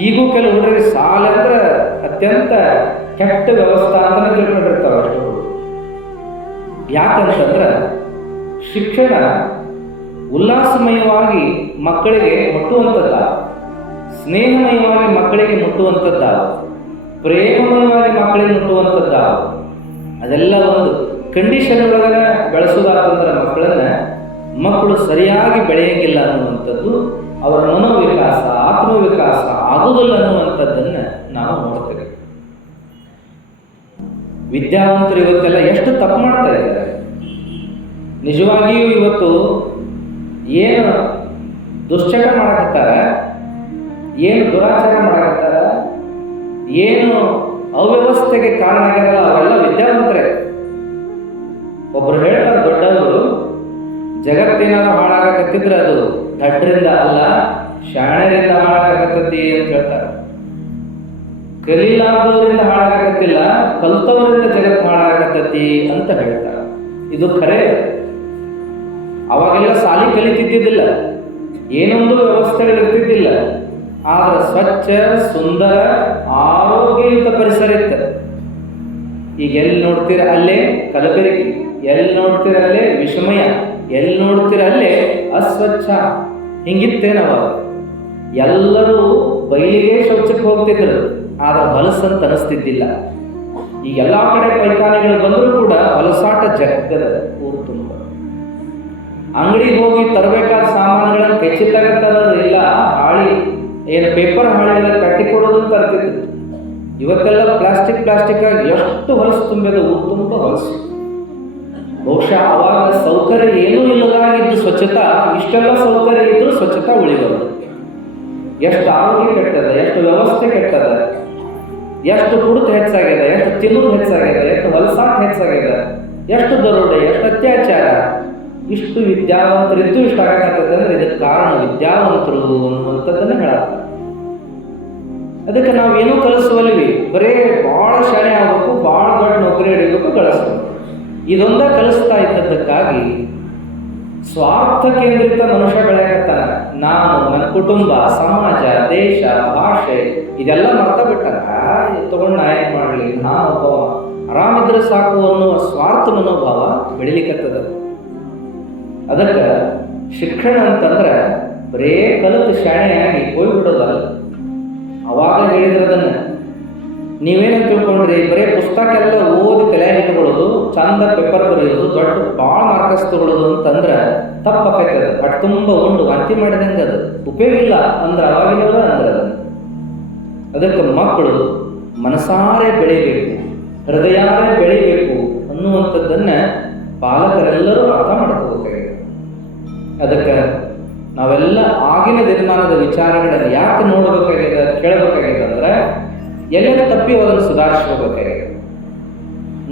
ಈಗೂ ಕೆಲವು ಹುಡುಗರಿಗೆ ಸಾಲ ಅಂದ್ರೆ ಅತ್ಯಂತ ಕೆಟ್ಟ ವ್ಯವಸ್ಥೆ ಅಂತಾನೆ ತಿಳ್ಕೊಂಡಿರ್ತಾವ ಅಷ್ಟು. ಯಾಕಂತಂದ್ರೆ ಶಿಕ್ಷಣ ಉಲ್ಲಾಸಮಯವಾಗಿ ಮಕ್ಕಳಿಗೆ ಮುಟ್ಟುವಂಥದ್ದ, ಸ್ನೇಹಮಯವಾಗಿ ಮಕ್ಕಳಿಗೆ ಮುಟ್ಟುವಂಥದ್ದ, ಪ್ರೇಮಮಯವಾಗಿ ಮಕ್ಕಳಿಗೆ ಮುಟ್ಟುವಂಥದ್ದ. ಅದೆಲ್ಲ ಒಂದು ಕಂಡೀಷನ್ ಒಳಗನೆ ಬೆಳೆಸೋದಾತಂದ್ರೆ ಮಕ್ಕಳು ಸರಿಯಾಗಿ ಬೆಳೆಯಂಗಿಲ್ಲ ಅನ್ನುವಂಥದ್ದು, ಅವರ ಮನೋವಿಕಾಸ, ಆತ್ಮವಿಕಾಸ ಆಗುವುದಿಲ್ಲ ಅನ್ನುವಂಥದ್ದನ್ನು ನಾವು ನೋಡ್ತೇವೆ. ವಿದ್ಯಾವಂತರು ಇವತ್ತೆಲ್ಲ ಎಷ್ಟು ತಪ್ಪು ಮಾಡ್ತಾ ಇದ್ದಾರೆ. ನಿಜವಾಗಿಯೂ ಇವತ್ತು ಏನು ದುಶ್ಚಟ ಮಾಡಕತ್ತಾರ, ಏನು ದುರಾಚಾರ ಮಾಡಕತ್ತಾರ, ಏನು ಅವ್ಯವಸ್ಥೆಗೆ ಕಾರಣ ಆಗ್ಯಾರಲ್ಲ ಅವೆಲ್ಲ ವಿದ್ಯಾವಂತರೇ. ಒಬ್ರು ಹೇಳ್ತಾರೆ ದೊಡ್ಡವರು, ಜಗತ್ತೇನಾದ್ರು ಹಾಳಾಗಕತ್ತಿದ್ರೆ ಅದು ದಡ್ಡರಿಂದ ಅಲ್ಲ, ಶಾಣರಿಂದ ಹಾಳಾಗಕತ್ತತಿ ಅಂತ ಹೇಳ್ತಾರೆ. ಕಲೀಲಾರ್ದವರಿಂದ ಹಾಳಾಗಕತ್ತಿಲ್ಲ, ಕಲ್ತವರಿಂದ ಜಗತ್ತು ಹಾಳಾಗಕತ್ತತಿ ಅಂತ ಹೇಳ್ತಾರೆ. ಇದು ಖರೆ. ಅವಾಗೆಲ್ಲ ಸಾಲಿ ಕಲಿತಿದ್ದಿದ್ದಿಲ್ಲ, ಏನೊಂದು ವ್ಯವಸ್ಥೆಗಳು ಇರ್ತಿದ್ದಿಲ್ಲ. ಆದ್ರೆ ಸ್ವಚ್ಛ, ಸುಂದರ, ಆರೋಗ್ಯಯುತ ಪರಿಸರ ಇತ್ತು. ಈಗ ಎಲ್ಲಿ ನೋಡ್ತೀರ ಅಲ್ಲೇ ಕಲಬೆರಗಿ, ಎಲ್ಲಿ ನೋಡ್ತೀರ ಅಲ್ಲೇ ವಿಷಮಯ, ಎಲ್ಲಿ ನೋಡ್ತೀರ ಅಲ್ಲೇ ಅಸ್ವಚ್ಛ. ಹಿಂಗಿತ್ತೇನವಾಗ ಎಲ್ಲರೂ ಬಯಲಿಗೆ ಶೌಚಕ್ಕೆ ಹೋಗ್ತಿದ್ರು, ಆದ್ರೆ ಹೊಲಸಂತ ಅನಿಸ್ತಿದ್ದಿಲ್ಲ. ಈಗ ಎಲ್ಲ ಕಡೆ ಪೈಖಾನೆಗಳು ಬಂದರೂ ಕೂಡ ಹೊಲಸಾಟ ಜಗದ ಊರು ತುಂಬ. ಅಂಗಡಿಗೆ ಹೋಗಿ ತರಬೇಕಾದ ಸಾಮಾನುಗಳನ್ನು ಕೆಚ್ಚಿತ್ತಾಗತ್ತಲ್ಲ, ಹಾಳಿ ಏನು ಪೇಪರ್ ಹಾಳಿಗಳ ಕಟ್ಟಿಕೊಡೋದು ತರ್ತಿದ್ರು. ಇವತ್ತೆಲ್ಲ ಪ್ಲಾಸ್ಟಿಕ್ ಆಗಿ ಎಷ್ಟು ಹೊಲಸು ತುಂಬಿದ, ಊರು ತುಂಬ ಹೊಲಸು. ಬಹುಶಃ ಅವಾಗ ಸೌಕರ್ಯ ಏನೂ ಇಲ್ಲದಾಗಿದ್ದು ಸ್ವಚ್ಛತಾ, ಇಷ್ಟೆಲ್ಲ ಸೌಕರ್ಯ ಇದ್ರೂ ಸ್ವಚ್ಛತಾ ಉಳಿಬಾರದು. ಎಷ್ಟು ಆರೋಗ್ಯ ಕೆಟ್ಟದ, ಎಷ್ಟು ವ್ಯವಸ್ಥೆ ಕೆಟ್ಟದ, ಎಷ್ಟು ಕುಡಿತ ಹೆಚ್ಚಾಗ್ಯದ, ಎಷ್ಟು ತಿನ್ನೋದು ಹೆಚ್ಚಾಗ್ಯದ, ಎಷ್ಟು ಹೊಲಸಾಟ ಹೆಚ್ಚಾಗ್ಯದ, ಎಷ್ಟು ದರೋಡೆ, ಎಷ್ಟು ಅತ್ಯಾಚಾರ. ಇಷ್ಟು ವಿದ್ಯಾವಂತರಿದ್ದು ಇಷ್ಟ ಆಗಕತ್ತದ ಅಂದ್ರೆ ಇದಕ್ಕೆ ಕಾರಣ ವಿದ್ಯಾವಂತರು ಅನ್ನುವಂಥದ್ದನ್ನು ಹೇಳತ್ತ. ಅದಕ್ಕೆ ನಾವೇನೂ ಕಲಿಸುವಲ್ವಿ, ಬರೇ ಭಾಳ ಶಾಣೆ ಆಗಬೇಕು, ಭಾಳ ದೊಡ್ಡ ನೌಕರಿ ಹಿಡಿಬೇಕು, ಕಳಿಸ್ಬೇಕು. ಇದೊಂದ ಕಲಿಸ್ತಾ ಇದ್ದದ್ದಕ್ಕಾಗಿ ಸ್ವಾರ್ಥ ಕೇಂದ್ರಿತ ಮನುಷ್ಯ ಬೆಳೆಯಕತ್ತಾನ. ನಾನು, ನನ್ನ ಕುಟುಂಬ, ಸಮಾಜ, ದೇಶ, ಭಾಷೆ ಇದೆಲ್ಲ ಮರ್ತ ಬಿಟ್ಟಾಗ ತಗೊಂಡು ನಾ ಏನು ಮಾಡಲಿ, ನಾನೊಬ್ಬ ಆರಾಮಿದ್ರೆ ಸಾಕು ಅನ್ನುವ ಸ್ವಾರ್ಥ ಮನೋಭಾವ ಬೆಳಿಲಿಕ್ಕತ್ತದ. ಅದಕ್ಕೆ ಶಿಕ್ಷಣ ಅಂತಂದ್ರೆ ಬರೇ ಕಲಿತು ಶಾಣೆಯಾಗಿ ಹೋಗ್ಬಿಡೋದಲ್ಲ. ಅವಾಗ ಹೇಳಿದ್ರೆ ಅದನ್ನು ನೀವೇನಂತ ತಿಳ್ಕೊಂಡ್ರಿ, ಬರೀ ಪುಸ್ತಕ ಎಲ್ಲ ಓದಿ ತಲೆ ಇಟ್ಕೊಳ್ಳೋದು, ಚಂದ ಪೇಪರ್ ಬರೆಯೋದು, ದೊಡ್ಡ ಭಾಳ ಮಾರ್ಕಸ್ ತಗೊಳ್ಳೋದು ಅಂತಂದ್ರೆ ತಪ್ಪಾಕೈತದ. ಅಟ್ ತುಂಬ ಉಂಡು ವಾಂತಿ ಮಾಡಿದಂಗೆ ಅದು ಉಪಯೋಗ ಇಲ್ಲ ಅಂದ್ರೆ ಅವಾಗಿನವರ ಅಂದ್ರೆ ಅದನ್ನು ಅದಕ್ಕೆ ಮಕ್ಕಳು ಮನಸಾರೆ ಬೆಳಿಬೇಕು, ಹೃದಯಾರೆ ಬೆಳಿಬೇಕು ಅನ್ನುವಂಥದ್ದನ್ನು ಪಾಲಕರೆಲ್ಲರೂ ಅರ್ಥ ಮಾಡ್ಕೋಬೇಕಾಗಿದೆ. ಅದಕ್ಕೆ ನಾವೆಲ್ಲ ಆಗಿನ ದಿನಮಾನದ ವಿಚಾರಗಳನ್ನು ಯಾಕೆ ನೋಡಬೇಕಾಗಿದೆ, ಕೇಳಬೇಕಾಗಿದೆ ಅಂದರೆ ಎಲ್ಲೆಲ್ಲ ತಪ್ಪಿ ಅದನ್ನು ಸುಧಾರಿಸ್ಕೋಬೇಕಾಗಿದೆ.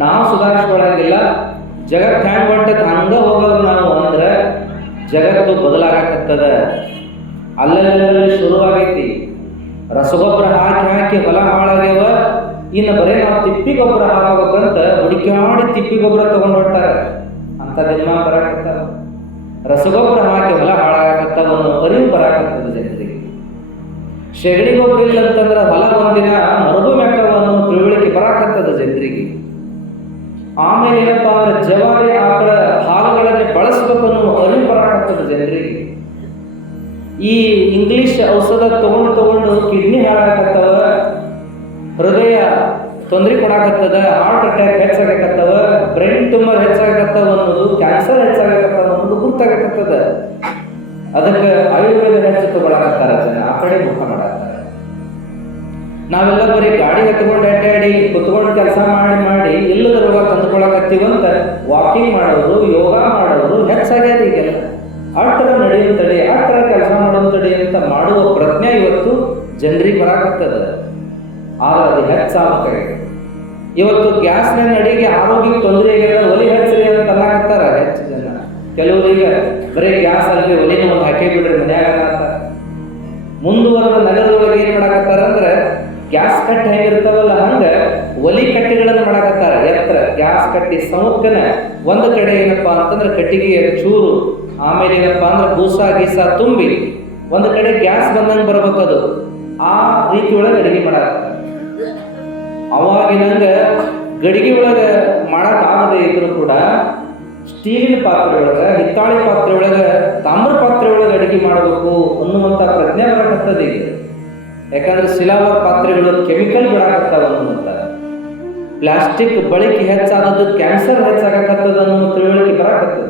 ನಾವು ಸುಧಾರಿಸ್ಕೊಳ್ಳಂಗಿಲ್ಲ, ಜಗತ್ತು ಹ್ಯಾಂಗೆ ಹೊಂಟದ ಹಂಗೆ ಹೋಗೋದು ನಾವು ಅಂದ್ರೆ ಜಗತ್ತು ಬದಲಾಗಕತ್ತದ. ಅಲ್ಲಲ್ಲಿ ಶುರುವಾಗೈತಿ. ರಸಗೊಬ್ಬರ ಹಾಕಿ ಹೊಲ ಹಾಳಾಗ್ಯವ, ಇನ್ನು ಬರೀ ನಾವು ತಿಪ್ಪಿ ಗೊಬ್ಬರ ಹಾಕಬೇಕಂತ ಹುಡುಕಾಡಿ ತಿಪ್ಪಿ ಗೊಬ್ಬರ ತಗೊಂಡು ಹೊರ್ಟಾರ. ಅಂತ ದಿನಮಾನ ಬರಾಕತ್ತಾವ. ರಸಗೊಬ್ಬರ ಹಾಕಿ ಹೊಲ ಹಾಳಾಗತ್ತವ ಅನ್ನೋ ಅರಿವು ಬರಾಕತ್ತದ ಜನರಿಗೆ. ಶಗಡಿ ಗೊಬ್ಬರ ಇಲ್ಲ ಅಂತಂದ್ರೆ ಹೊಲ ಒಂದಿನ ಮರಬು ಮೆಕ್ಕವ ಅನ್ನೋ ತಿಳುವಳಿಕೆ ಬರಾಕತ್ತದ ಜನರಿಗೆ. ಆಮೇಲೆ ಏನಪ್ಪಾ ಅಂದ್ರೆ ಜವಾರಿ ಆಕಳ ಹಾಲುಗಳನ್ನೇ ಬಳಸಬೇಕು ಅನ್ನೋ ಅರಿವು ಬರಾಕತ್ತದ ಜನರಿಗೆ. ಈ ಇಂಗ್ಲಿಷ್ ಔಷಧ ತಗೊಂಡು ಕಿಡ್ನಿ ಹಾಳಾಗತ್ತವ, ಹೃದಯ ತೊಂದರೆ ಕೊಡಾಕತ್ತದ, ಹಾರ್ಟ್ ಅಟ್ಯಾಕ್ ಹೆಚ್ಚಾಗತ್ತವ, ಬ್ರೈನ್ ಟ್ಯೂಮರ್ ಹೆಚ್ಚಾಗತ್ತವ ಅನ್ನೋದು, ಕ್ಯಾನ್ಸರ್ ಹೆಚ್ಚಾಗತ್ತವ ಅನ್ನೋದು ಗೊತ್ತಾಗತ್ತದ. ಅದಕ್ಕೆ ಆಯುರ್ವೇದ ಹೆಚ್ಚು ತಗೊಳಕತ್ತಾರ ಜನ, ಆ ಕಡೆ ಮುಖ ಮಾಡಾಕ್ತಾರೆ. ನಾವೆಲ್ಲ ಬರೀ ಗಾಡಿ ಹತ್ಕೊಂಡು ಅಡ್ಡಾಡಿ ಕುತ್ಕೊಂಡು ಕೆಲಸ ಮಾಡಿ ಇಲ್ಲದ ರೋಗ ತಂದುಕೊಳಕತ್ತೀವಂತ ವಾಕಿಂಗ್ ಮಾಡೋರು, ಯೋಗ ಮಾಡೋರು ಹೆಚ್ಚಾಗ್ಯದ. ಈಗೆಲ್ಲ ಅಟ್ಟರ ನಡೆಯುತ್ತಡೆ, ಅಟ್ಟರ ಕೆಲಸ ಮಾಡೋಂತಡೆ ಅಂತ ಮಾಡುವ ಪ್ರಜ್ಞೆ ಇವತ್ತು ಜನರಿಗೆ ಬರಾಕತ್ತದ. ಆದ್ರೆ ಅದು ಹೆಚ್ಚಾಗಬೇಕಾಗಿದೆ. ಇವತ್ತು ಗ್ಯಾಸ್ನ ಅಡಿಗೆ ಆರೋಗ್ಯಕ್ಕೆ ತೊಂದರೆ ಆಗ್ಯದ, ಒಲಿ ಹಚ್ಚಿರಿ ಅಂತ ಅನ್ನಕತ್ತಾರ ಹೆಚ್ಚು ಜನ. ಕೆಲವರಿಗೆ ಬರೀ ಗ್ಯಾಸ್ ಅಲ್ರಿ ಒಲಿನ ಒಂದು ಹಾಕಿ ಬಿಡ್ರಿ ಮನ್ಯಾಗ ಅನ್ನತ್ತಾರ. ಮುಂದುವರೆದ ನಗರದೊಳಗೆ ಏನ್ ಮಾಡಾಕತ್ತಾರ ಅಂದ್ರೆ ಗ್ಯಾಸ್ ಕಟ್ಟಿ ಹೆಂಗಿರ್ತಾವಲ್ಲ ಹಂಗ ಒಲಿ ಕಟ್ಟಿಗಳನ್ನು ಮಾಡಾಕತ್ತಾರ. ಎತ್ತರ ಗ್ಯಾಸ್ ಕಟ್ಟಿ ಸಮುಖನ ಒಂದು ಕಡೆ ಏನಪ್ಪಾ ಅಂತಂದ್ರೆ ಕಟ್ಟಿಗೆಯ ಚೂರು, ಆಮೇಲೆ ಏನಪ್ಪಾ ಅಂದ್ರೆ ಬೂಸ ಗೀಸ ತುಂಬಿ ಒಂದು ಕಡೆ ಗ್ಯಾಸ್ ಬಂದಂಗೆ ಬರ್ಬೇಕದು. ಆ ರೀತಿ ಒಳಗೆ ಅಡಿಗೆ ಮಾಡಾಕತ್ತಾರ. ಅವಾಗಿನಂಗ ಗಡಿಗೆ ಒಳಗೆ ಮಾಡಕ್ ಆಗದೆ ಇದ್ರು ಕೂಡ ಸ್ಟೀಲಿನ ಪಾತ್ರೆ ಒಳಗೆ, ಹಿತ್ತಾಳಿ ಪಾತ್ರೆ ಒಳಗೆ, ತಾಮ್ರ ಪಾತ್ರೆ ಒಳಗೆ ಅಡಿಗೆ ಮಾಡಬೇಕು ಅನ್ನುವಂಥ ಪ್ರಜ್ಞೆ ಬರಾಕತ್ತದ ಈಗ. ಯಾಕಂದ್ರೆ ಸಿಲಾವರ್ ಪಾತ್ರೆಗಳು ಕೆಮಿಕಲ್ ಬಿಡಾಕತ್ತಾವ ಅನ್ನುವಂಥ, ಪ್ಲಾಸ್ಟಿಕ್ ಬಳಕೆ ಹೆಚ್ಚಾದದ್ದು ಕ್ಯಾನ್ಸರ್ ಹೆಚ್ಚಾಗತ್ತದ ಅನ್ನೋ ತಿಳುವಳಿಕೆ ಬರಾಕತ್ತದ.